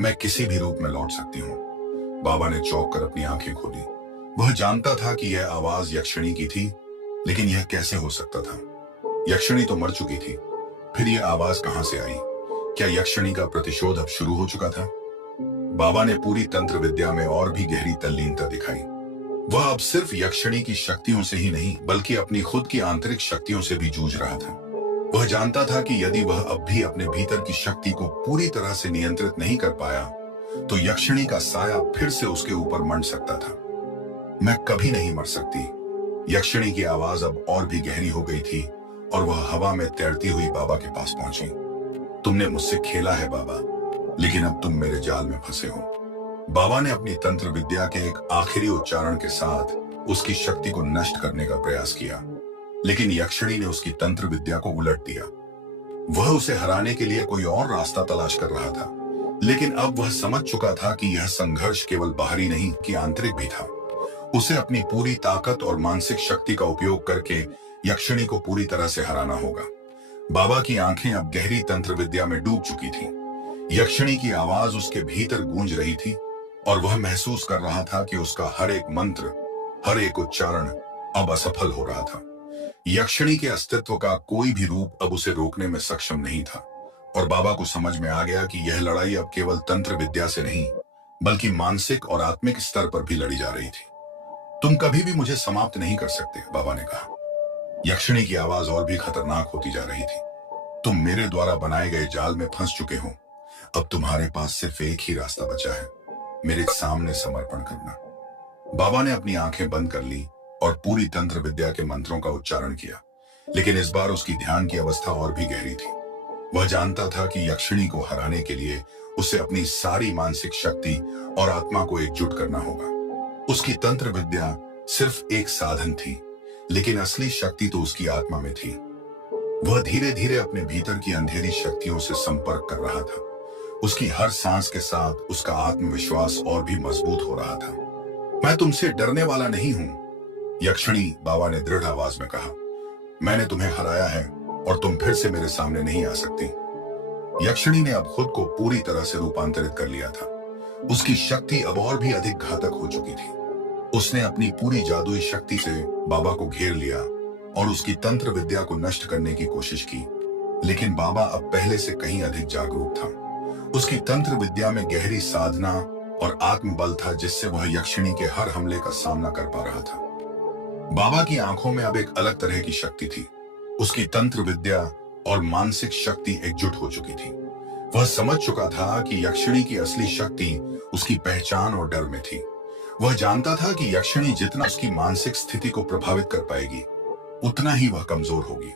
मैं किसी भी रूप में लौट सकती हूँ। बाबा ने चौंक कर अपनी आंखें खोली। वह जानता था कि यह आवाज यक्षिणी की थी, लेकिन यह कैसे हो सकता था? यक्षिणी तो मर चुकी थी, फिर यह आवाज कहां से आई? क्या यक्षिणी का प्रतिशोध अब शुरू हो चुका था? बाबा ने पूरी तंत्र विद्या में और भी गहरी तल्लीनता दिखाई। वह अब सिर्फ यक्षिणी की शक्तियों से ही नहीं, बल्कि अपनी खुद की आंतरिक शक्तियों से भी जूझ रहा था। वह जानता था कि यदि वह अब भी अपने भीतर की शक्ति को पूरी तरह से नियंत्रित नहीं कर पाया, तो यक्षिणी का साया फिर से उसके ऊपर मंड सकता था। मैं कभी नहीं मर सकती। यक्षिणी की आवाज अब और भी गहरी हो गई थी और वह हवा में तैरती हुई बाबा के पास पहुंची। तुमने मुझसे खेला है बाबा, लेकिन अब तुम मेरे जाल में फंसे हो। बाबा ने अपनी तंत्र विद्या के एक आखिरी उच्चारण के साथ उसकी शक्ति को नष्ट करने का प्रयास किया, लेकिन यक्षिणी ने उसकी तंत्र विद्या को उलट दिया। वह उसे हराने के लिए कोई और रास्ता तलाश कर रहा था, लेकिन अब वह समझ चुका था कि यह संघर्ष केवल बाहरी नहीं कि आंतरिक भी था। उसे अपनी पूरी ताकत और मानसिक शक्ति का उपयोग करके यक्षिणी को पूरी तरह से हराना होगा। बाबा की आंखें अब गहरी तंत्र विद्या में डूब चुकी थीं। यक्षिणी की आवाज उसके भीतर गूंज रही थी और वह महसूस कर रहा था कि उसका हर एक मंत्र, हर एक उच्चारण अब असफल हो रहा था। यक्षिणी के अस्तित्व का कोई भी रूप अब उसे रोकने में सक्षम नहीं था और बाबा को समझ में आ गया कि यह लड़ाई अब केवल तंत्र विद्या से नहीं, बल्कि मानसिक और आत्मिक स्तर पर भी लड़ी जा रही थी। तुम कभी भी मुझे समाप्त नहीं कर सकते, बाबा ने कहा। यक्षिणी की आवाज और भी खतरनाक होती जा रही थी। तुम मेरे द्वारा बनाए गए जाल में फंस चुके हो। अब तुम्हारे पास सिर्फ एक ही रास्ता बचा है, मेरे सामने समर्पण करना। बाबा ने अपनी आंखें बंद कर ली और पूरी तंत्र विद्या के मंत्रों का उच्चारण किया, लेकिन इस बार उसकी ध्यान की अवस्था और भी गहरी थी। वह जानता था कि यक्षिणी को हराने के लिए उसे अपनी सारी मानसिक शक्ति और आत्मा को एकजुट करना होगा। उसकी तंत्र विद्या सिर्फ एक साधन थी, लेकिन असली शक्ति तो उसकी आत्मा में थी। वह धीरे धीरे अपने भीतर की अंधेरी शक्तियों से संपर्क कर रहा था। उसकी हर सांस के साथ उसका आत्मविश्वास और भी मजबूत हो रहा था। मैं तुमसे डरने वाला नहीं हूं, यक्षिणी, बाबा ने दृढ़ आवाज में कहा। मैंने तुम्हें हराया है और तुम फिर से मेरे सामने नहीं आ सकती। यक्षिणी ने अब खुद को पूरी तरह से रूपांतरित कर लिया था। उसकी शक्ति अब और भी अधिक घातक हो चुकी थी। उसने अपनी पूरी जादुई शक्ति से बाबा को घेर लिया और उसकी तंत्र विद्या को नष्ट करने की कोशिश की, लेकिन बाबा अब पहले से कहीं अधिक जागरूक था। उसकी तंत्र विद्या में गहरी साधना और आत्मबल था, जिससे वह यक्षिणी के हर हमले का सामना कर पा रहा था। बाबा की आंखों में अब एक अलग तरह की शक्ति थी। उसकी तंत्र विद्या और मानसिक शक्ति एकजुट हो चुकी थी। वह समझ चुका था कि यक्षिणी की असली शक्ति उसकी पहचान और डर में थी। वह जानता था कि यक्षिणी जितना उसकी मानसिक स्थिति को प्रभावित कर पाएगी, उतना ही वह कमजोर होगी।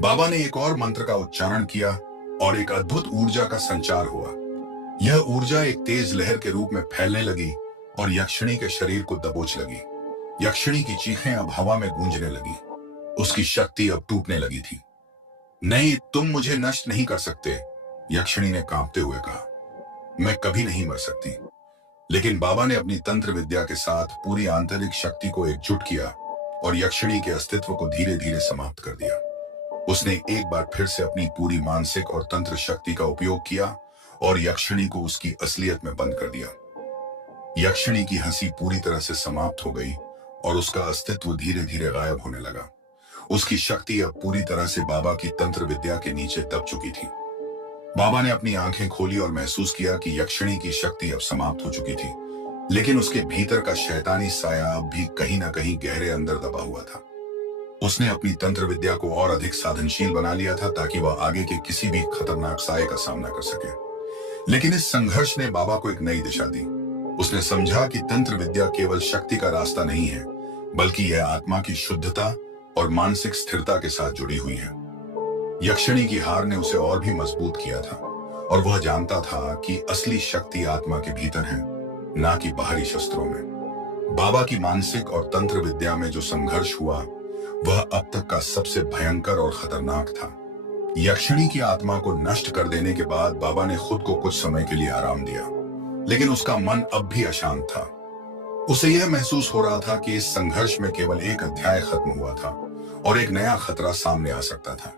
बाबा ने एक और मंत्र का उच्चारण किया और एक अद्भुत ऊर्जा का संचार हुआ। यह ऊर्जा एक तेज लहर के रूप में फैलने लगी और यक्षिणी के शरीर को दबोच लगी। यक्षिणी की चीखें अब हवा में गूंजने लगी। उसकी शक्ति अब टूटने लगी थी। नहीं, तुम मुझे नष्ट नहीं कर सकते, यक्षिणी ने कांपते हुए कहा। मैं कभी नहीं मर सकती। लेकिन बाबा ने अपनी तंत्र विद्या के साथ पूरी आंतरिक शक्ति को एकजुट किया और यक्षिणी के अस्तित्व को धीरे धीरे समाप्त कर दिया। उसने एक बार फिर से अपनी पूरी मानसिक और तंत्र शक्ति का उपयोग किया और यक्षिणी को उसकी असलियत में बंद कर दिया। यक्षिणी की हंसी पूरी तरह से समाप्त हो गई और उसका अस्तित्व धीरे धीरे गायब होने लगा। उसकी शक्ति अब पूरी तरह से बाबा की तंत्र विद्या के नीचे दब चुकी थी। बाबा ने अपनी आंखें खोली और महसूस किया कि यक्षिणी की शक्ति अब समाप्त हो चुकी थी, लेकिन उसके भीतर का शैतानी साया अब भी कहीं ना कहीं गहरे अंदर दबा हुआ था। उसने अपनी तंत्र विद्या को और अधिक साधनशील बना लिया था ताकि वह आगे के किसी भी खतरनाक साये का सामना कर सके। लेकिन इस संघर्ष ने बाबा को एक नई दिशा दी। उसने समझा कि तंत्र विद्या केवल शक्ति का रास्ता नहीं है, बल्कि यह आत्मा की शुद्धता और मानसिक स्थिरता के साथ जुड़ी हुई है। यक्षिणी की हार ने उसे और भी मजबूत किया था और वह जानता था कि असली शक्ति आत्मा के भीतर है, ना कि बाहरी शस्त्रों में। बाबा की मानसिक और तंत्र विद्या में जो संघर्ष हुआ, वह अब तक का सबसे भयंकर और खतरनाक था। यक्षिणी की आत्मा को नष्ट कर देने के बाद बाबा ने खुद को कुछ समय के लिए आराम दिया, लेकिन उसका मन अब भी अशांत था। उसे यह महसूस हो रहा था कि इस संघर्ष में केवल एक अध्याय खत्म हुआ था और एक नया खतरा सामने आ सकता था।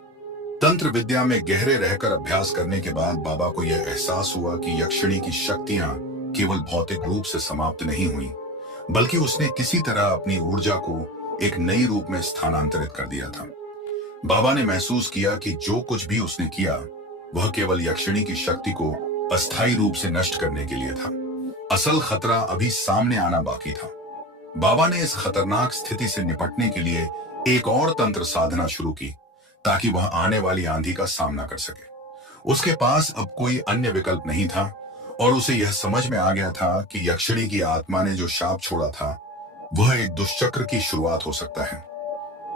तंत्र विद्या में गहरे रहकर अभ्यास करने के बाद बाबा को यह एहसास हुआ कि यक्षिणी की शक्तियां केवल भौतिक रूप से समाप्त नहीं हुई, बल्कि उसने किसी तरह अपनी ऊर्जा को एक नई रूप में स्थानांतरित कर दिया था। बाबा ने महसूस किया कि जो कुछ भी उसने किया, वह केवल यक्षिणी की शक्ति को अस्थायी रूप से नष्ट करने के लिए था। असल खतरा अभी सामने आना बाकी था। बाबा ने इस खतरनाक स्थिति से निपटने के लिए एक और तंत्र साधना शुरू की ताकि वह आने वाली आंधी का सामना कर सके। उसके पास अब कोई अन्य विकल्प नहीं था और उसे यह समझ में आ गया था कि यक्षिणी की आत्मा ने जो शाप छोड़ा था वह एक दुष्चक्र की शुरुआत हो सकता है।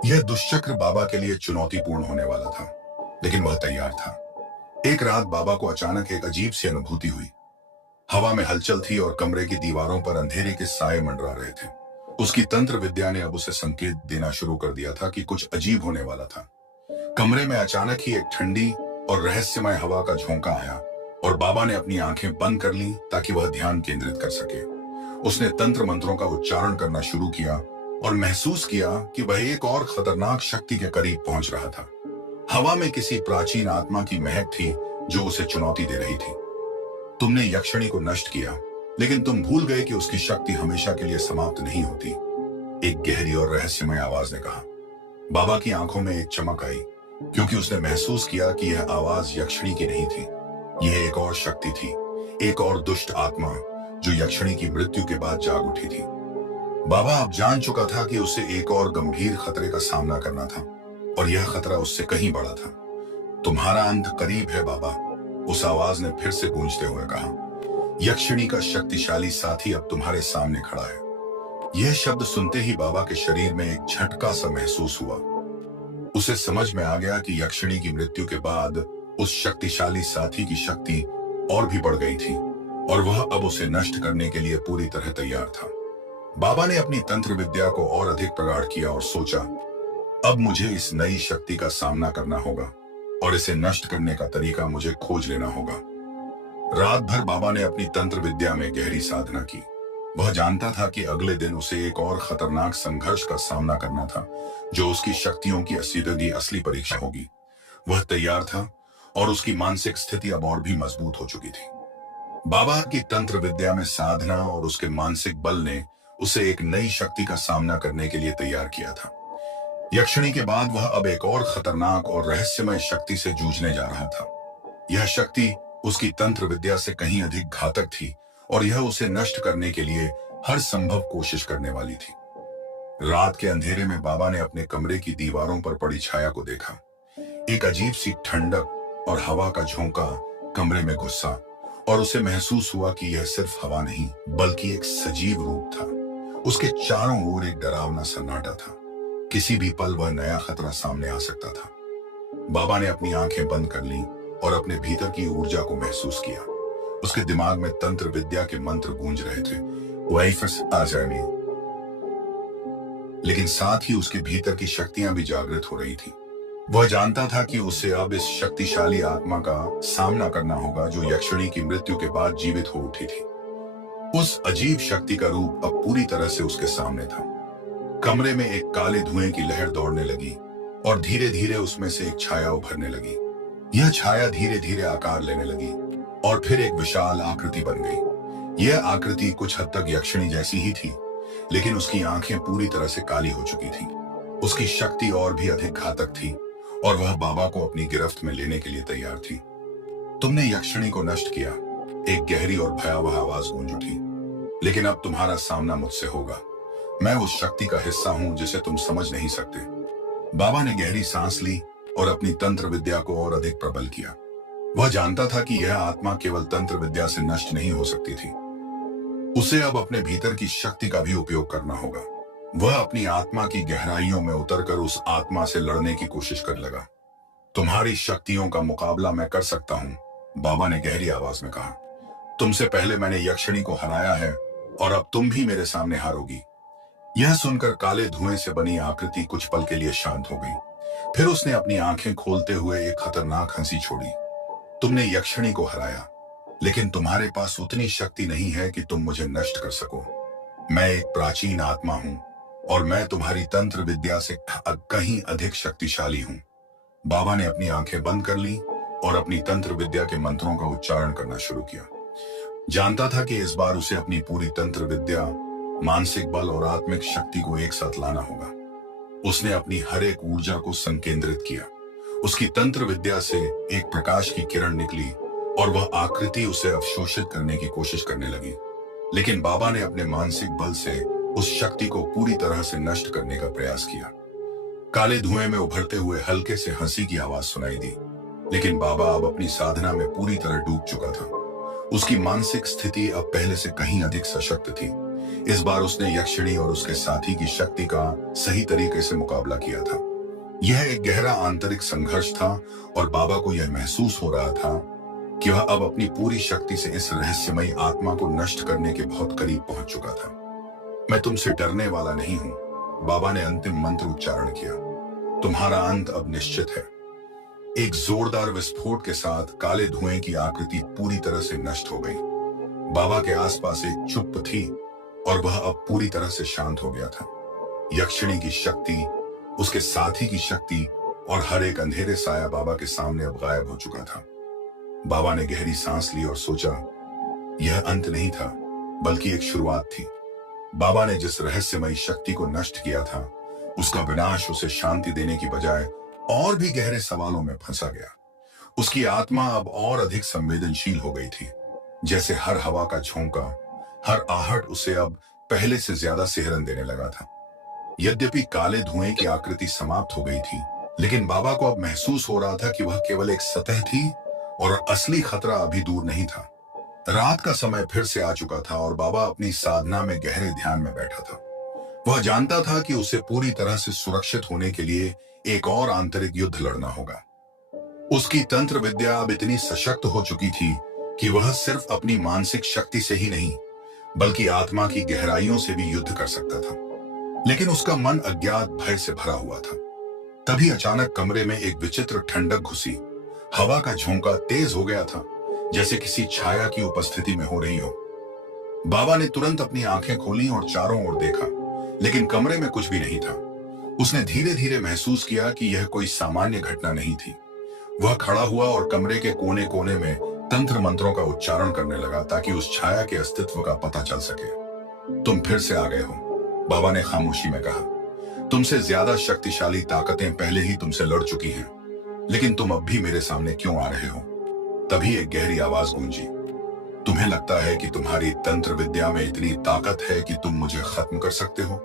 यह दुष्चक्र बाबा के लिए चुनौतीपूर्ण होने वाला था, लेकिन वह तैयार था। एक रात बाबा को अचानक एक अजीब सी अनुभूति हुई। हवा में हलचल थी और कमरे की दीवारों पर अंधेरे के साए मंडरा रहे थे। उसकी तंत्र विद्या ने अब उसे संकेत देना शुरू कर दिया था कि कुछ अजीब होने वाला था। कमरे में अचानक ही एक ठंडी और रहस्यमय हवा का झोंका आया और बाबा ने अपनी आंखें बंद कर ली ताकि वह ध्यान केंद्रित कर सके। उसने तंत्र मंत्रों का उच्चारण करना शुरू किया और महसूस किया कि वह एक और खतरनाक शक्ति के करीब पहुंच रहा था। हवा में किसी प्राचीन आत्मा की महक थी जो उसे चुनौती दे रही थी। तुमने यक्षिणी को नष्ट किया, लेकिन तुम भूल गए कि उसकी शक्ति हमेशा के लिए समाप्त नहीं होती, एक गहरी और रहस्यमय आवाज ने कहा। बाबा की आंखों में एक चमक आई, क्योंकि उसने महसूस किया कि यह आवाज यक्षिणी की नहीं थी। यह एक और शक्ति थी, एक और दुष्ट आत्मा जो यक्षिणी की मृत्यु के बाद जाग उठी थी। बाबा अब जान चुका था कि उसे एक और गंभीर खतरे का सामना करना था, और यह खतरा उससे कहीं बड़ा था। तुम्हारा अंत करीब है बाबा, उस आवाज ने फिर से गूंजते हुए कहा। यक्षिणी का शक्तिशाली साथी अब तुम्हारे सामने खड़ा है। यह शब्द सुनते ही बाबा के शरीर में एक झटका सा महसूस हुआ। उसे समझ में आ गया कि यक्षिणी की मृत्यु के बाद उस शक्तिशाली साथी की शक्ति और भी बढ़ गई थी, और वह अब उसे नष्ट करने के लिए पूरी तरह तैयार था। बाबा ने अपनी तंत्र विद्या को और अधिक प्रगाढ़ किया और सोचा, अब मुझे इस नई शक्ति का सामना करना होगा और इसे नष्ट करने का तरीका मुझे खोज लेना होगा। रात भर बाबा ने अपनी तंत्र विद्या में गहरी साधना की। वह जानता था कि अगले दिन उसे एक और खतरनाक संघर्ष का सामना करना था, जो उसकी शक्तियों की सीधी असली परीक्षा होगी। वह तैयार था और उसकी मानसिक स्थिति अब और भी मजबूत हो चुकी थी। बाबा की तंत्र विद्या में साधना और उसके मानसिक बल ने उसे एक नई शक्ति का सामना करने के लिए तैयार किया था। यक्षिणी के बाद वह अब एक और खतरनाक और रहस्यमय शक्ति से जूझने जा रहा था। यह शक्ति उसकी तंत्र विद्या से कहीं अधिक घातक थी, और यह उसे नष्ट करने के लिए हर संभव कोशिश करने वाली थी। रात के अंधेरे में बाबा ने अपने कमरे की दीवारों पर पड़ी छाया को देखा। एक अजीब सी ठंडक और हवा का झोंका कमरे में घुसा, और उसे महसूस हुआ कि यह सिर्फ हवा नहीं बल्कि एक सजीव रूप था। उसके चारों ओर एक डरावना सन्नाटा था। किसी भी पल वह नया खतरा सामने आ सकता था। बाबा ने अपनी आंखें बंद कर ली और अपने भीतर की ऊर्जा को महसूस किया। उसके दिमाग में तंत्र विद्या के मंत्र गूंज रहे थे, वाइफस आ जाए, लेकिन साथ ही उसके भीतर की शक्तियां भी जागृत हो रही थी। वह जानता था कि उसे अब इस शक्तिशाली आत्मा का सामना करना होगा जो यक्षिणी की मृत्यु के बाद जीवित हो उठी थी। उस अजीब शक्ति का रूप अब पूरी तरह से उसके सामने था। कमरे में एक काले धुएं की लहर दौड़ने लगी और धीरे धीरे उसमें से एक छाया उभरने लगी। यह छाया धीरे धीरे आकार लेने लगी और फिर एक विशाल आकृति बन गई। यह आकृति कुछ हद तक यक्षिणी जैसी ही थी, लेकिन उसकी आंखें पूरी तरह से काली हो चुकी थी। उसकी शक्ति और भी अधिक घातक थी और वह बाबा को अपनी गिरफ्त में लेने के लिए तैयार थी। तुमने यक्षिणी को नष्ट किया, एक गहरी और भयावह आवाज गूंज उठी, लेकिन अब तुम्हारा सामना मुझसे होगा। मैं उस शक्ति का हिस्सा हूं जिसे तुम समझ नहीं सकते। बाबा ने गहरी सांस ली और अपनी तंत्र विद्या को और अधिक प्रबल किया। वह जानता था कि यह आत्मा केवल तंत्र विद्या से नष्ट नहीं हो सकती थी, उसे अब अपने भीतर की शक्ति का भी उपयोग करना होगा। वह अपनी आत्मा की गहराइयों में उतरकर उस आत्मा से लड़ने की कोशिश कर लगा। तुम्हारी शक्तियों का मुकाबला मैं कर सकता हूं, बाबा ने गहरी आवाज में कहा। तुमसे पहले मैंने यक्षिणी को हराया है और अब तुम भी मेरे सामने हारोगी। यह सुनकर काले धुएं से बनी आकृति कुछ पल के लिए शांत हो गई। फिर उसने अपनी आंखें खोलते हुए एक खतरनाक हंसी छोड़ी। तुमने यक्षिणी को हराया, लेकिन तुम्हारे पास उतनी शक्ति नहीं है कि तुम मुझे नष्ट कर सको। मैं एक प्राचीन आत्मा हूं और मैं तुम्हारी तंत्र विद्या से कहीं अधिक शक्तिशाली हूं। बाबा ने अपनी आंखें बंद कर ली और अपनी तंत्र विद्या के मंत्रों का उच्चारण करना शुरू किया। जानता था कि इस बार उसे अपनी पूरी तंत्र विद्या, मानसिक बल और आत्मिक शक्ति को एक साथ लाना होगा। उसने अपनी हर एक ऊर्जा को संकेंद्रित किया। उसकी तंत्र विद्या से एक प्रकाश की किरण निकली और वह आकृति उसे अवशोषित करने की कोशिश करने लगी, लेकिन बाबा ने अपने मानसिक बल से उस शक्ति को पूरी तरह से नष्ट करने का प्रयास किया। काले धुएं में उभरते हुए हल्के से हंसी की आवाज सुनाई दी, लेकिन बाबा अब अपनी साधना में पूरी तरह डूब चुका था। उसकी मानसिक स्थिति अब पहले से कहीं अधिक सशक्त थी। इस बार उसने यक्षिणी और उसके साथी की शक्ति का सही तरीके से मुकाबला किया था। यह एक गहरा आंतरिक संघर्ष था और बाबा को यह महसूस हो रहा था कि वह अब अपनी पूरी शक्ति से इस रहस्यमयी आत्मा को नष्ट करने के बहुत करीब पहुंच चुका था। मैं तुमसे डरने वाला नहीं हूं, बाबा ने अंतिम मंत्र उच्चारण किया। तुम्हारा अंत अब निश्चित है। एक जोरदार विस्फोट के साथ काले धुएं की आकृति पूरी तरह से नष्ट हो गई। बाबा के आसपास एक चुप्प थी और वह अब पूरी तरह से शांत हो गया था। यक्षिणी की शक्ति, उसके साथी की शक्ति और हर एक अंधेरे साया बाबा के सामने अब गायब हो चुका था। बाबा ने गहरी सांस ली और सोचा, यह अंत नहीं था बल्कि एक शुरुआत थी। बाबा ने जिस रहस्यमयी शक्ति को नष्ट किया था, उसका विनाश उसे शांति देने की बजाय और भी गहरे सवालों में फंसा गया। उसकी आत्मा अब और अधिक संवेदनशील हो गई थी, जैसे हर हवा का झोंका, हर आहट उसे अब पहले से ज्यादा सिहरन देने लगा था। यद्यपि काले धुएं की आकृति समाप्त हो गई थी, लेकिन बाबा को अब महसूस हो रहा था कि वह केवल एक सतह थी और असली खतरा अभी दूर नहीं था। रात का समय फिर से आ चुका था और बाबा अपनी साधना में गहरे ध्यान में बैठा था। वह जानता था कि उसे पूरी तरह से सुरक्षित होने के लिए एक और आंतरिक युद्ध लड़ना होगा। उसकी तंत्र विद्या अब इतनी सशक्त हो चुकी थी कि वह सिर्फ अपनी मानसिक शक्ति से ही नहीं, बल्कि आत्मा की गहराइयों से भी युद्ध कर सकता था। लेकिन उसका मन अज्ञात भय से भरा हुआ था। तभी अचानक कमरे में एक विचित्र ठंडक घुसी। हवा का झोंका तेज हो गया था, जैसे किसी छाया की उपस्थिति में हो रही हो। बाबा ने तुरंत अपनी आंखें खोली और चारों ओर देखा, लेकिन कमरे में कुछ भी नहीं था। उसने धीरे धीरे महसूस किया कि यह कोई सामान्य घटना नहीं थी। वह खड़ा हुआ और कमरे के कोने कोने में तंत्र मंत्रों का उच्चारण करने लगा ताकि उस छाया के अस्तित्व का पता चल सके। तुम फिर से आ गए हो, बाबा ने खामोशी में कहा। तुमसे ज्यादा शक्तिशाली ताकतें पहले ही तुमसे लड़ चुकी हैं, लेकिन तुम अब भी मेरे सामने क्यों आ रहे हो? तभी एक गहरी आवाज गूंजी। तुम्हें लगता है कि तुम्हारी तंत्र विद्या में इतनी ताकत है कि तुम मुझे खत्म कर सकते हो?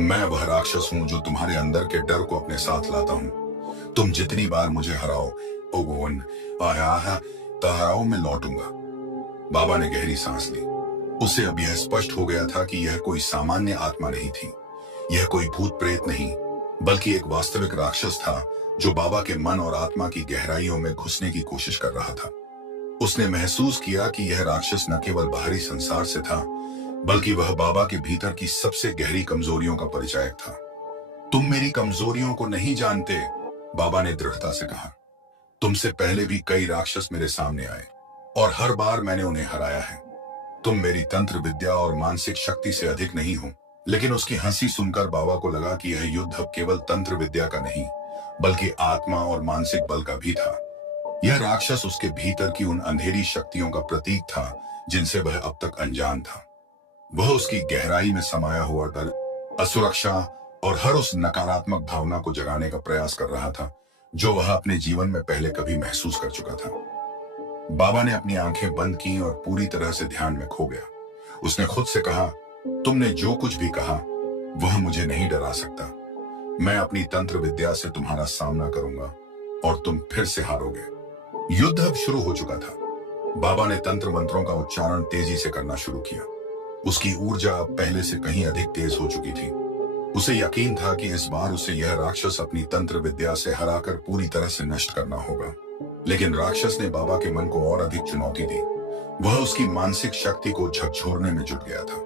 मैं वह राक्षस हूं जो तुम्हारे अंदर के डर को अपने साथ लाता हूं। तुम जितनी बार मुझे हराओ, हराओ, मैं लौटूंगा। बाबा ने गहरी सांस ली। उसे अब यह स्पष्ट हो गया था कि यह कोई सामान्य आत्मा नहीं थी। यह कोई भूत प्रेत नहीं, बल्कि एक वास्तविक राक्षस था जो बाबा के मन और आत्मा की गहराइयों में घुसने की कोशिश कर रहा था। उसने महसूस किया कि यह राक्षस न केवल बाहरी संसार से था, बल्कि वह बाबा के भीतर की सबसे गहरी कमजोरियों का परिचायक था। तुम मेरी कमजोरियों को नहीं जानते, बाबा ने दृढ़ता से कहा। तुमसे पहले भी कई राक्षस मेरे सामने आए और हर बार मैंने उन्हें हराया है। तुम मेरी तंत्र विद्या और मानसिक शक्ति से अधिक नहीं हो। लेकिन उसकी हंसी सुनकर बाबा को लगा कि यह युद्ध अब केवल तंत्र विद्या का नहीं, बल्कि आत्मा और मानसिक बल का भी था। यह राक्षस उसके भीतर की उन अंधेरी शक्तियों का प्रतीक था जिनसे वह अब तक अनजान था। वह उसकी गहराई में समाया हुआ डर, असुरक्षा और हर उस नकारात्मक भावना को जगाने का प्रयास कर रहा था जो वह अपने जीवन में पहले कभी महसूस कर चुका था। बाबा ने अपनी आंखें बंद की और पूरी तरह से ध्यान में खो गया। उसने खुद से कहा, तुमने जो कुछ भी कहा वह मुझे नहीं डरा सकता। मैं अपनी तंत्र विद्या से तुम्हारा सामना करूंगा और तुम फिर से हारोगे। युद्ध अब शुरू हो चुका था। बाबा ने तंत्र मंत्रों का उच्चारण तेजी से करना शुरू किया। उसकी ऊर्जा अब पहले से कहीं अधिक तेज हो चुकी थी। उसे यकीन था कि इस बार उसे यह राक्षस अपनी तंत्र विद्या से हराकर पूरी तरह से नष्ट करना होगा। लेकिन राक्षस ने बाबा के मन को और अधिक चुनौती दी। वह उसकी मानसिक शक्ति को झकझोरने में जुट गया था।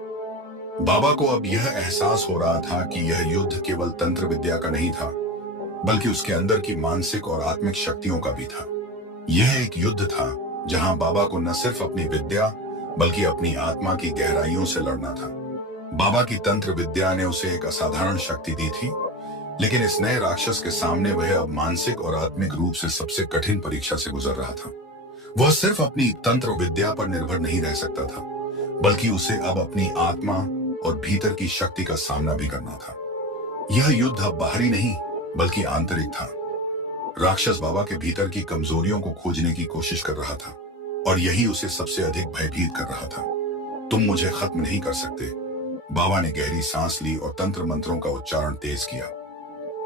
बाबा को अब यह एहसास हो रहा था कि यह युद्ध केवल तंत्र विद्या का नहीं था, बल्कि उसके अंदर की मानसिक और आत्मिक शक्तियों का भी था। यह एक युद्ध था जहां बाबा को न सिर्फ अपनी विद्या बल्कि अपनी आत्मा की गहराइयों से लड़ना था। बाबा की तंत्र विद्या ने उसे एक असाधारण शक्ति दी थी, लेकिन इस नए राक्षस के सामने वह अब मानसिक और आत्मिक रूप से सबसे कठिन परीक्षा से गुजर रहा था। वह सिर्फ अपनी तंत्र विद्या पर निर्भर नहीं रह सकता था, बल्कि उसे अब अपनी आत्मा और भीतर की शक्ति का सामना भी करना था। यह युद्ध अब बाहरी नहीं बल्कि आंतरिक था। राक्षस बाबा के भीतर की कमजोरियों को खोजने की कोशिश कर रहा था और यही उसे सबसे अधिक भयभीत कर रहा था। तुम मुझे खत्म नहीं कर सकते। बाबा ने गहरी सांस ली और तंत्र मंत्रों का उच्चारण तेज किया।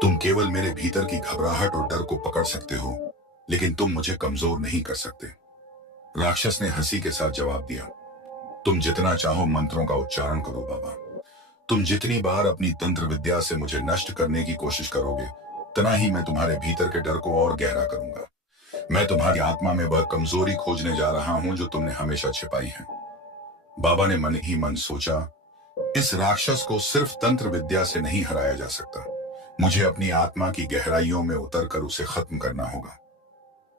तुम केवल मेरे भीतर की घबराहट और डर को पकड़ सकते हो, लेकिन तुम मुझे कमजोर नहीं कर सकते। राक्षस ने हंसी के साथ जवाब दिया, तुम जितना चाहो मंत्रों का उच्चारण करो बाबा। तुम जितनी बार अपनी तंत्र विद्या से मुझे नष्ट करने की कोशिश करोगे, उतना ही मैं तुम्हारे भीतर के डर को और गहरा करूंगा। मैं तुम्हारी आत्मा में वह कमजोरी खोजने जा रहा हूं जो तुमने हमेशा छिपाई है। बाबा ने मन ही मन सोचा, इस राक्षस को सिर्फ तंत्र विद्या से नहीं हराया जा सकता। मुझे अपनी आत्मा की गहराइयों में उतरकर उसे खत्म करना होगा।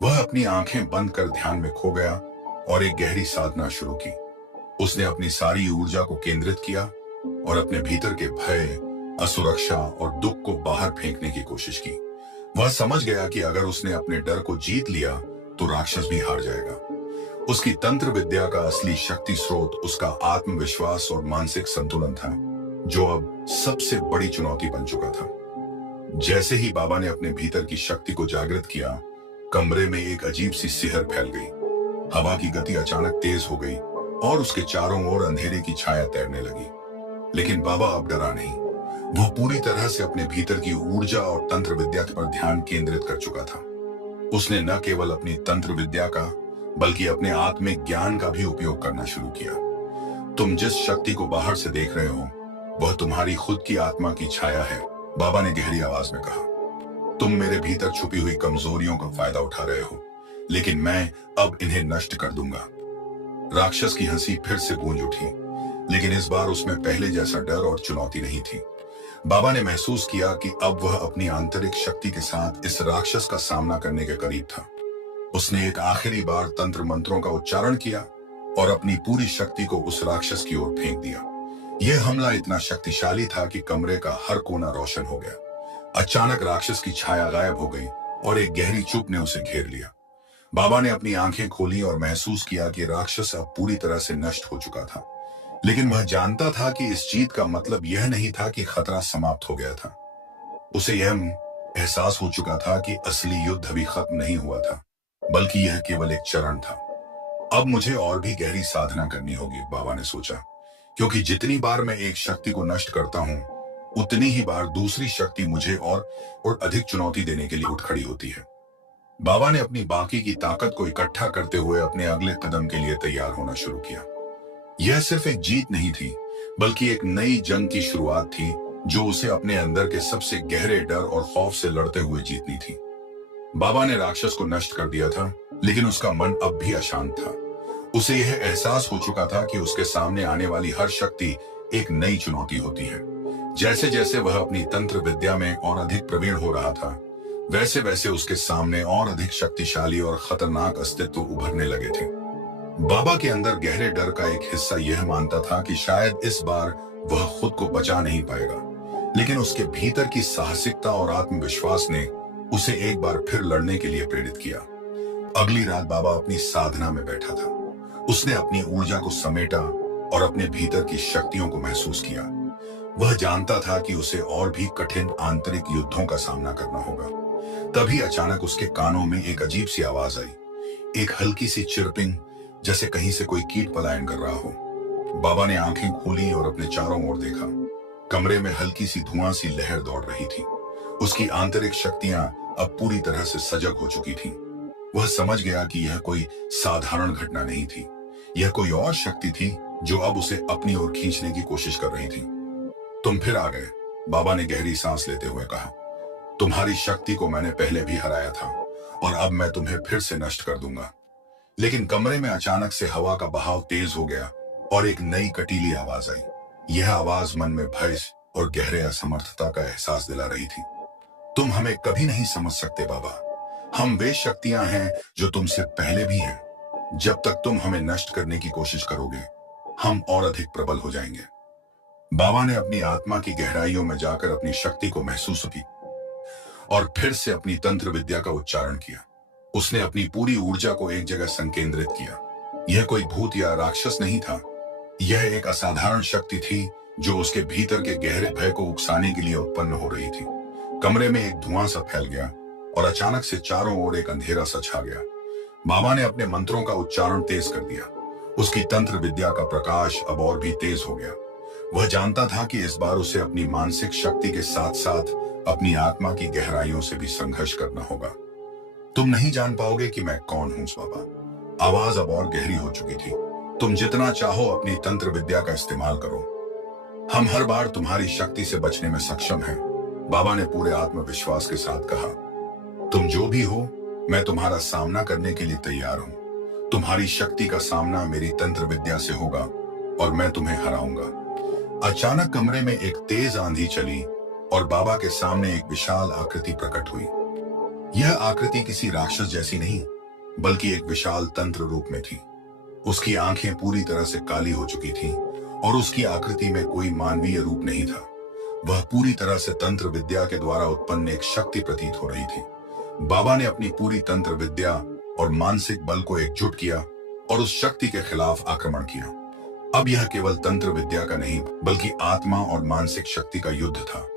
वह अपनी आंखें बंद कर ध्यान में खो गया और एक गहरी साधना शुरू की। उसने अपनी सारी ऊर्जा को केंद्रित किया और अपने भीतर के भय, असुरक्षा और दुख को बाहर फेंकने की कोशिश की। वह समझ गया कि अगर उसने अपने डर को जीत लिया तो राक्षस भी हार जाएगा। उसकी तंत्र विद्या का असली शक्ति स्रोत उसका आत्मविश्वास और मानसिक संतुलन था, जो अब सबसे बड़ी चुनौती बन चुका था। जैसे ही बाबा ने अपने भीतर की शक्ति को जागृत किया, कमरे में एक अजीब सी सिहर फैल गई। हवा की गति अचानक तेज हो गई और उसके चारों ओर अंधेरे की छाया तैरने लगी। लेकिन बाबा अब डरा नहीं। वह पूरी तरह से अपने भीतर की ऊर्जा और तंत्र विद्या पर ध्यान केंद्रित कर चुका था। उसने न केवल अपनी तंत्र विद्या का बल्कि अपने आत्मिक ज्ञान का भी उपयोग करना शुरू किया। तुम जिस शक्ति को बाहर से देख रहे हो, वह तुम्हारी खुद की आत्मा की छाया है, बाबा ने गहरी आवाज में कहा। तुम मेरे भीतर छुपी हुई कमजोरियों का फायदा उठा रहे हो, लेकिन मैं अब इन्हें नष्ट कर दूंगा। राक्षस की हंसी फिर से गूंज उठी, लेकिन इस बार उसमें पहले जैसा डर और चुनौती नहीं थी। बाबा ने महसूस किया कि अब वह अपनी आंतरिक शक्ति के साथ इस राक्षस का सामना करने के करीब था। उसने एक आखिरी बार तंत्र मंत्रों का उच्चारण किया और अपनी पूरी शक्ति को उस राक्षस की ओर फेंक दिया। यह हमला इतना शक्तिशाली था कि कमरे का हर कोना रोशन हो गया। अचानक राक्षस की छाया गायब हो गई और एक गहरी चुप ने उसे घेर लिया। बाबा ने अपनी आंखें खोली और महसूस किया कि राक्षस अब पूरी तरह से नष्ट हो चुका था। लेकिन वह जानता था कि इस जीत का मतलब यह नहीं था कि खतरा समाप्त हो गया था। उसे यह एहसास हो चुका था कि असली युद्ध अभी खत्म नहीं हुआ था, बल्कि यह केवल एक चरण था। अब मुझे और भी गहरी साधना करनी होगी, बाबा ने सोचा, क्योंकि जितनी बार मैं एक शक्ति को नष्ट करता हूं, उतनी ही बार दूसरी शक्ति मुझे और अधिक चुनौती देने के लिए उठ खड़ी होती है। बाबा ने अपनी बाकी की ताकत को इकट्ठा करते हुए अपने अगले कदम के लिए तैयार होना शुरू किया। यह सिर्फ एक जीत नहीं थी, बल्कि एक नई जंग की शुरुआत थी, जो उसे अपने अंदर के सबसे गहरे डर और खौफ से लड़ते हुए जीतनी थी। बाबा ने राक्षस को नष्ट कर दिया था, लेकिन उसका मन अब भी अशांत था। उसे यह एहसास हो चुका था कि उसके सामने आने वाली हर शक्ति एक नई चुनौती होती है। जैसे जैसे वह अपनी तंत्र विद्या में और अधिक प्रवीण हो रहा था, वैसे वैसे उसके सामने और अधिक शक्तिशाली और खतरनाक अस्तित्व उभरने लगे थे। बाबा के अंदर गहरे डर का एक हिस्सा यह मानता था कि शायद इस बार वह खुद को बचा नहीं पाएगा, लेकिन उसके भीतर की साहसिकता और आत्मविश्वास ने उसे एक बार फिर लड़ने के लिए प्रेरित किया। अगली रात बाबा अपनी साधना में बैठा था। उसने अपनी ऊर्जा को समेटा और अपने भीतर की शक्तियों को महसूस किया। वह जानता था कि उसे और भी कठिन आंतरिक युद्धों का सामना करना होगा। तभी अचानक उसके कानों में एक अजीब सी आवाज आई, एक हल्की सी चिरपिंग, जैसे कहीं से कोई कीट पलायन कर रहा हो। बाबा ने आंखें खोली और अपने चारों ओर देखा। कमरे में हल्की सी धुआं सी लहर दौड़ रही थी। उसकी आंतरिक शक्तियां अब पूरी तरह से सजग हो चुकी थीं। वह समझ गया कि यह कोई साधारण घटना नहीं थी। यह कोई और शक्ति थी जो अब उसे अपनी ओर खींचने की कोशिश कर रही थी। तुम फिर आ गए, बाबा ने गहरी सांस लेते हुए कहा। तुम्हारी शक्ति को मैंने पहले भी हराया था और अब मैं तुम्हें फिर से नष्ट कर दूंगा। लेकिन कमरे में अचानक से हवा का बहाव तेज हो गया और एक नई कटीली आवाज आई। यह आवाज मन में भय और गहरे असमर्थता का एहसास दिला रही थी। तुम हमें कभी नहीं समझ सकते बाबा। हम वे शक्तियां हैं जो तुमसे पहले भी हैं। जब तक तुम हमें नष्ट करने की कोशिश करोगे, हम और अधिक प्रबल हो जाएंगे। बाबा ने अपनी आत्मा की गहराइयों में जाकर अपनी शक्ति को महसूस की और फिर से अपनी तंत्र विद्या का उच्चारण किया। उसने अपनी पूरी ऊर्जा को एक जगह संकेंद्रित किया। यह कोई भूत या राक्षस नहीं था। यह एक असाधारण शक्ति थी जो उसके भीतर के गहरे भय को उकसाने के लिए उत्पन्न हो रही थी। कमरे में एक धुआं सा फैल गया और अचानक से चारों ओर एक अंधेरा सा छा गया। बाबा ने अपने मंत्रों का उच्चारण तेज कर दिया। उसकी तंत्र विद्या का प्रकाश अब और भी तेज हो गया। वह जानता था कि इस बार उसे अपनी मानसिक शक्ति के साथ साथ अपनी आत्मा की गहराइयों से भी संघर्ष करना होगा। तुम नहीं जान पाओगे कि मैं कौन हूं बाबा, आवाज अब और गहरी हो चुकी थी। तुम जितना चाहो अपनी तंत्र विद्या का इस्तेमाल करो, हम हर बार तुम्हारी शक्ति से बचने में सक्षम हैं। बाबा ने पूरे आत्मविश्वास के साथ कहा, तुम जो भी हो, मैं तुम्हारा सामना करने के लिए तैयार हूं। तुम्हारी शक्ति का सामना मेरी तंत्र विद्या से होगा और मैं तुम्हें हराऊंगा। अचानक कमरे में एक तेज आंधी चली और बाबा के सामने एक विशाल आकृति प्रकट हुई। यह आकृति किसी राक्षस जैसी नहीं, बल्कि एक विशाल तंत्र रूप में थी। उसकी आंखें पूरी तरह से काली हो चुकी थीं और उसकी आकृति में कोई मानवीय रूप नहीं था। वह पूरी तरह से तंत्र विद्या के द्वारा उत्पन्न एक शक्ति प्रतीत हो रही थी। बाबा ने अपनी पूरी तंत्र विद्या और मानसिक बल को एकजुट किया और उस शक्ति के खिलाफ आक्रमण किया। अब यह केवल तंत्र विद्या का नहीं, बल्कि आत्मा और मानसिक शक्ति का युद्ध था।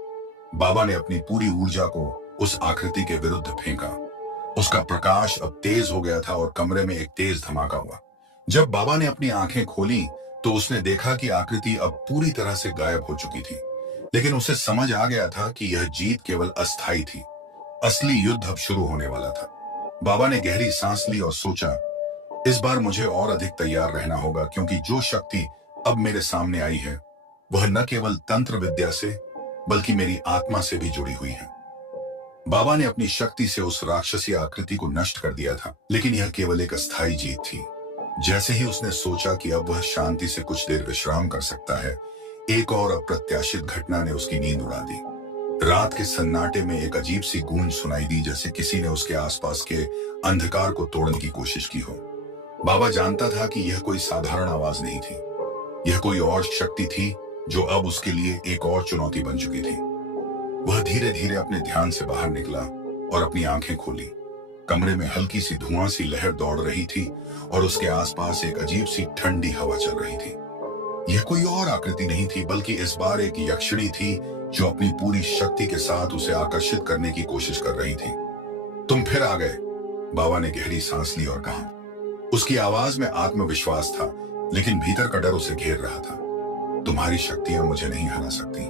बाबा ने अपनी पूरी ऊर्जा को उस आकृति के विरुद्ध फेंका। उसका प्रकाश अब तेज हो गया था और कमरे में एक तेज धमाका हुआ। जब बाबा ने अपनी आंखें खोली तो उसने देखा कि आकृति अब पूरी तरह से गायब हो चुकी थी, लेकिन उसे समझ आ गया था कि यह जीत केवल अस्थायी थी। असली युद्ध अब शुरू होने वाला था। बाबा ने गहरी सांस ली और सोचा, इस बार मुझे और अधिक तैयार रहना होगा, क्योंकि जो शक्ति अब मेरे सामने आई है वह न केवल तंत्र विद्या से बल्कि मेरी आत्मा से भी जुड़ी हुई है। बाबा ने अपनी शक्ति से उस राक्षसी आकृति को नष्ट कर दिया था, लेकिन यह केवल एक अस्थायी जीत थी। जैसे ही उसने सोचा कि अब वह शांति से कुछ देर विश्राम कर सकता है, एक और अप्रत्याशित घटना ने उसकी नींद उड़ा दी। रात के सन्नाटे में एक अजीब सी गूंज सुनाई दी, जैसे किसी ने उसके आसपास के अंधकार को तोड़ने की कोशिश की हो। बाबा जानता था कि यह कोई साधारण आवाज नहीं थी। यह कोई और शक्ति थी जो अब उसके लिए एक और चुनौती बन चुकी थी। वह धीरे धीरे अपने ध्यान से बाहर निकला और अपनी आंखें खोली। कमरे में हल्की सी धुआं सी लहर दौड़ रही थी और उसके आसपास एक अजीब सी ठंडी हवा चल रही थी। यह कोई और आकृति नहीं थी, बल्कि इस बार एक यक्षिणी थी जो अपनी पूरी शक्ति के साथ उसे आकर्षित करने की कोशिश कर रही थी। तुम फिर आ गए, बाबा ने गहरी सांस ली और कहा। उसकी आवाज में आत्मविश्वास था, लेकिन भीतर का डर उसे घेर रहा था। तुम्हारी शक्तियां मुझे नहीं हरा सकती।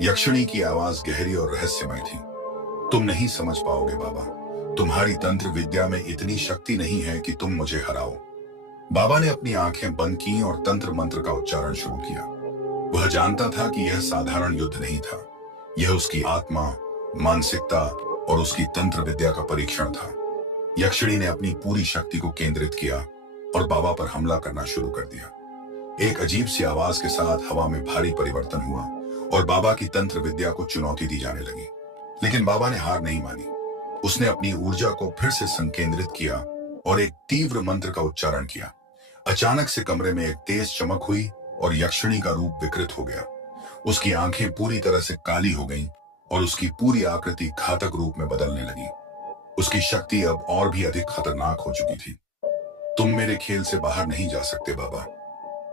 यक्षिणी की आवाज गहरी और रहस्यमय थी। तुम नहीं समझ पाओगे बाबा, तुम्हारी तंत्र विद्या में इतनी शक्ति नहीं है कि तुम मुझे हराओ। बाबा ने अपनी आंखें बंद की और तंत्र मंत्र का उच्चारण शुरू किया। वह जानता था कि यह साधारण युद्ध नहीं था। यह उसकी आत्मा, मानसिकता और उसकी तंत्र विद्या का परीक्षण था। यक्षिणी ने अपनी पूरी शक्ति को केंद्रित किया और बाबा पर हमला करना शुरू कर दिया। एक अजीब सी आवाज के साथ हवा में भारी परिवर्तन हुआ और बाबा की तंत्र विद्या को चुनौती दी जाने लगी। लेकिन बाबा ने हार नहीं मानी। उसने अपनी ऊर्जा को फिर से संकेंद्रित किया और एक तीव्र मंत्र का उच्चारण किया। अचानक से कमरे में एक तेज चमक हुई और यक्षिणी का रूप विकृत हो गया। उसकी आंखें पूरी तरह से काली हो गईं और उसकी पूरी आकृति घातक रूप में बदलने लगी। उसकी शक्ति अब और भी अधिक खतरनाक हो चुकी थी। तुम मेरे खेल से बाहर नहीं जा सकते बाबा,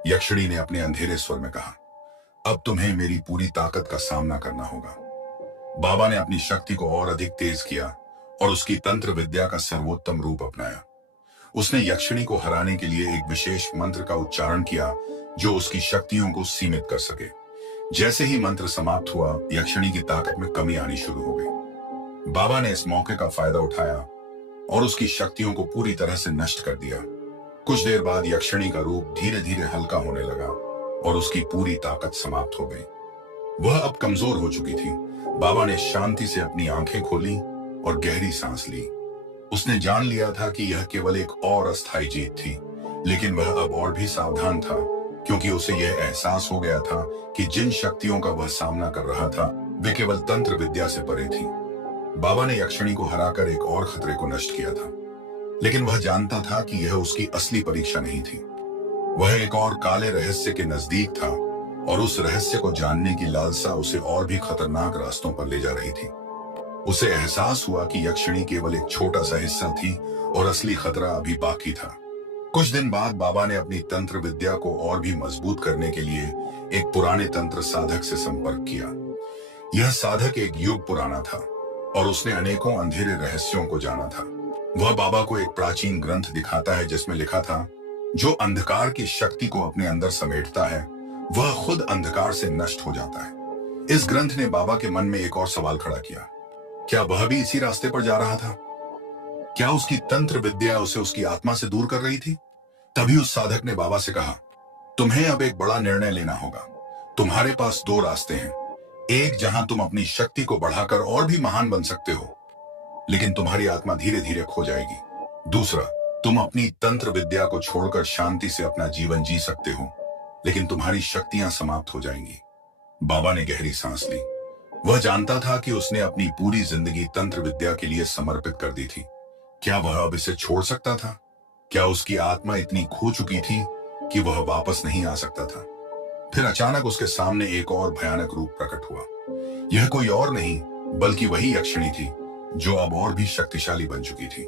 यक्षिणी ने अपने अंधेरे स्वर में कहा। अब तुम्हें मेरी पूरी ताकत का सामना करना होगा। बाबा ने अपनी शक्ति को और अधिक तेज किया और उसकी तंत्र विद्या का सर्वोत्तम रूप अपनाया। उसने यक्षिणी को हराने के लिए एक विशेष मंत्र का उच्चारण किया जो उसकी शक्तियों को सीमित कर सके। जैसे ही मंत्र समाप्त हुआ, यक्षिणी की ताकत में कमी आनी शुरू हो गई। बाबा ने इस मौके का फायदा उठाया और उसकी शक्तियों को पूरी तरह से नष्ट कर दिया। कुछ देर बाद यक्षिणी का रूप धीरे धीरे हल्का होने लगा और उसकी पूरी ताकत समाप्त हो गई। वह अब कमजोर हो चुकी थी। बाबा ने शांति से अपनी आंखें खोली और गहरी सांस ली। उसने जान लिया था कि यह केवल एक और अस्थायी जीत थी, लेकिन वह अब और भी सावधान था, क्योंकि उसे यह एहसास हो गया था कि जिन शक्तियों का वह सामना कर रहा था वे केवल तंत्र विद्या से परे थी। बाबा ने यक्षिणी को हराकर एक और खतरे को नष्ट किया था, लेकिन वह जानता था कि यह उसकी असली परीक्षा नहीं थी। वह एक और काले रहस्य के नजदीक था और उस रहस्य को जानने की लालसा उसे और भी खतरनाक रास्तों पर ले जा रही थी। उसे एहसास हुआ कि यक्षिणी केवल एक छोटा सा हिस्सा थी और असली खतरा अभी बाकी था। कुछ दिन बाद बाबा ने अपनी तंत्र विद्या को और भी मजबूत करने के लिए एक पुराने तंत्र साधक से संपर्क किया। यह साधक एक युग पुराना था और उसने अनेकों अंधेरे रहस्यों को जाना था। वह बाबा को एक प्राचीन ग्रंथ दिखाता है जिसमें लिखा था, जो अंधकार की शक्ति को अपने अंदर समेटता है वह खुद अंधकार से नष्ट हो जाता है। इस ग्रंथ ने बाबा के मन में एक और सवाल खड़ा किया, क्या वह भी इसी रास्ते पर जा रहा था? क्या उसकी तंत्र विद्या उसे उसकी आत्मा से दूर कर रही थी? तभी उस साधक ने बाबा से कहा, तुम्हें अब एक बड़ा निर्णय लेना होगा। तुम्हारे पास दो रास्ते हैं। एक जहां तुम अपनी शक्ति को बढ़ाकर और भी महान बन सकते हो, लेकिन तुम्हारी आत्मा धीरे धीरे खो जाएगी। दूसरा, तुम अपनी तंत्र विद्या को छोड़कर शांति से अपना जीवन जी सकते हो, लेकिन तुम्हारी शक्तियां समाप्त हो जाएंगी। बाबा ने गहरी सांस ली। वह जानता था कि उसने अपनी पूरी जिंदगी तंत्र विद्या के लिए समर्पित कर दी थी। क्या वह अब इसे छोड़ सकता था? क्या उसकी आत्मा इतनी खो चुकी थी कि वह वापस नहीं आ सकता था? फिर अचानक उसके सामने एक और भयानक रूप प्रकट हुआ। यह कोई और नहीं बल्कि वही यक्षिणी थी, जो अब और भी शक्तिशाली बन चुकी थी।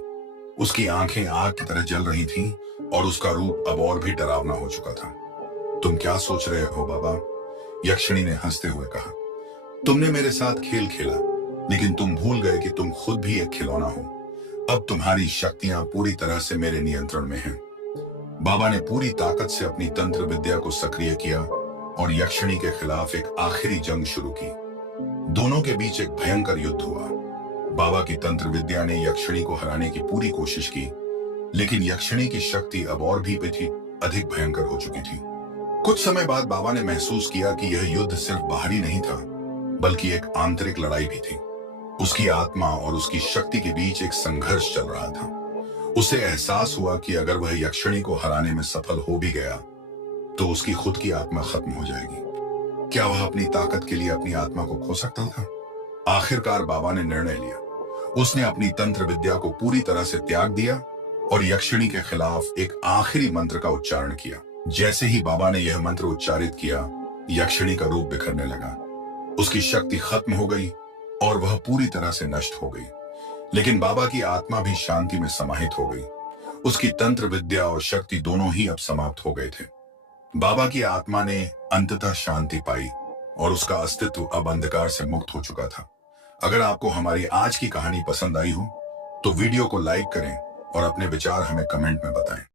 उसकी आंखें आग की तरह जल रही थीं और उसका रूप अब और भी डरावना हो चुका था। तुम क्या सोच रहे हो बाबा? यक्षिणी ने हंसते हुए कहा, तुमने मेरे साथ खेल खेला, लेकिन तुम भूल गए कि तुम खुद भी एक खिलौना हो। अब तुम्हारी शक्तियां पूरी तरह से मेरे नियंत्रण में हैं। बाबा ने पूरी ताकत से अपनी तंत्र विद्या को सक्रिय किया और यक्षिणी के खिलाफ एक आखिरी जंग शुरू की। दोनों के बीच एक भयंकर युद्ध हुआ। बाबा की तंत्र विद्या ने यक्षिणी को हराने की पूरी कोशिश की, लेकिन यक्षिणी की शक्ति अब और भी अधिक भयंकर हो चुकी थी। कुछ समय बाद बाबा ने महसूस किया कि यह युद्ध सिर्फ बाहरी नहीं था, बल्कि एक आंतरिक लड़ाई भी थी। उसकी आत्मा और उसकी शक्ति के बीच एक संघर्ष चल रहा था। उसे एहसास हुआ कि अगर वह यक्षिणी को हराने में सफल हो भी गया, तो उसकी खुद की आत्मा खत्म हो जाएगी। क्या वह अपनी ताकत के लिए अपनी आत्मा को खो सकता था? आखिरकार बाबा ने निर्णय लिया। उसने अपनी तंत्र विद्या को पूरी तरह से त्याग दिया और यक्षिणी के खिलाफ एक आखिरी मंत्र का उच्चारण किया। जैसे ही बाबा ने यह मंत्र उच्चारित किया, यक्षिणी का रूप बिखरने लगा। उसकी शक्ति खत्म हो गई और वह पूरी तरह से नष्ट हो गई। लेकिन बाबा की आत्मा भी शांति में समाहित हो गई। उसकी तंत्र विद्या और शक्ति दोनों ही अब समाप्त हो गए थे। बाबा की आत्मा ने अंततः शांति पाई और उसका अस्तित्व अब अंधकार से मुक्त हो चुका था। अगर आपको हमारी आज की कहानी पसंद आई हो, तो वीडियो को लाइक करें और अपने विचार हमें कमेंट में बताएं।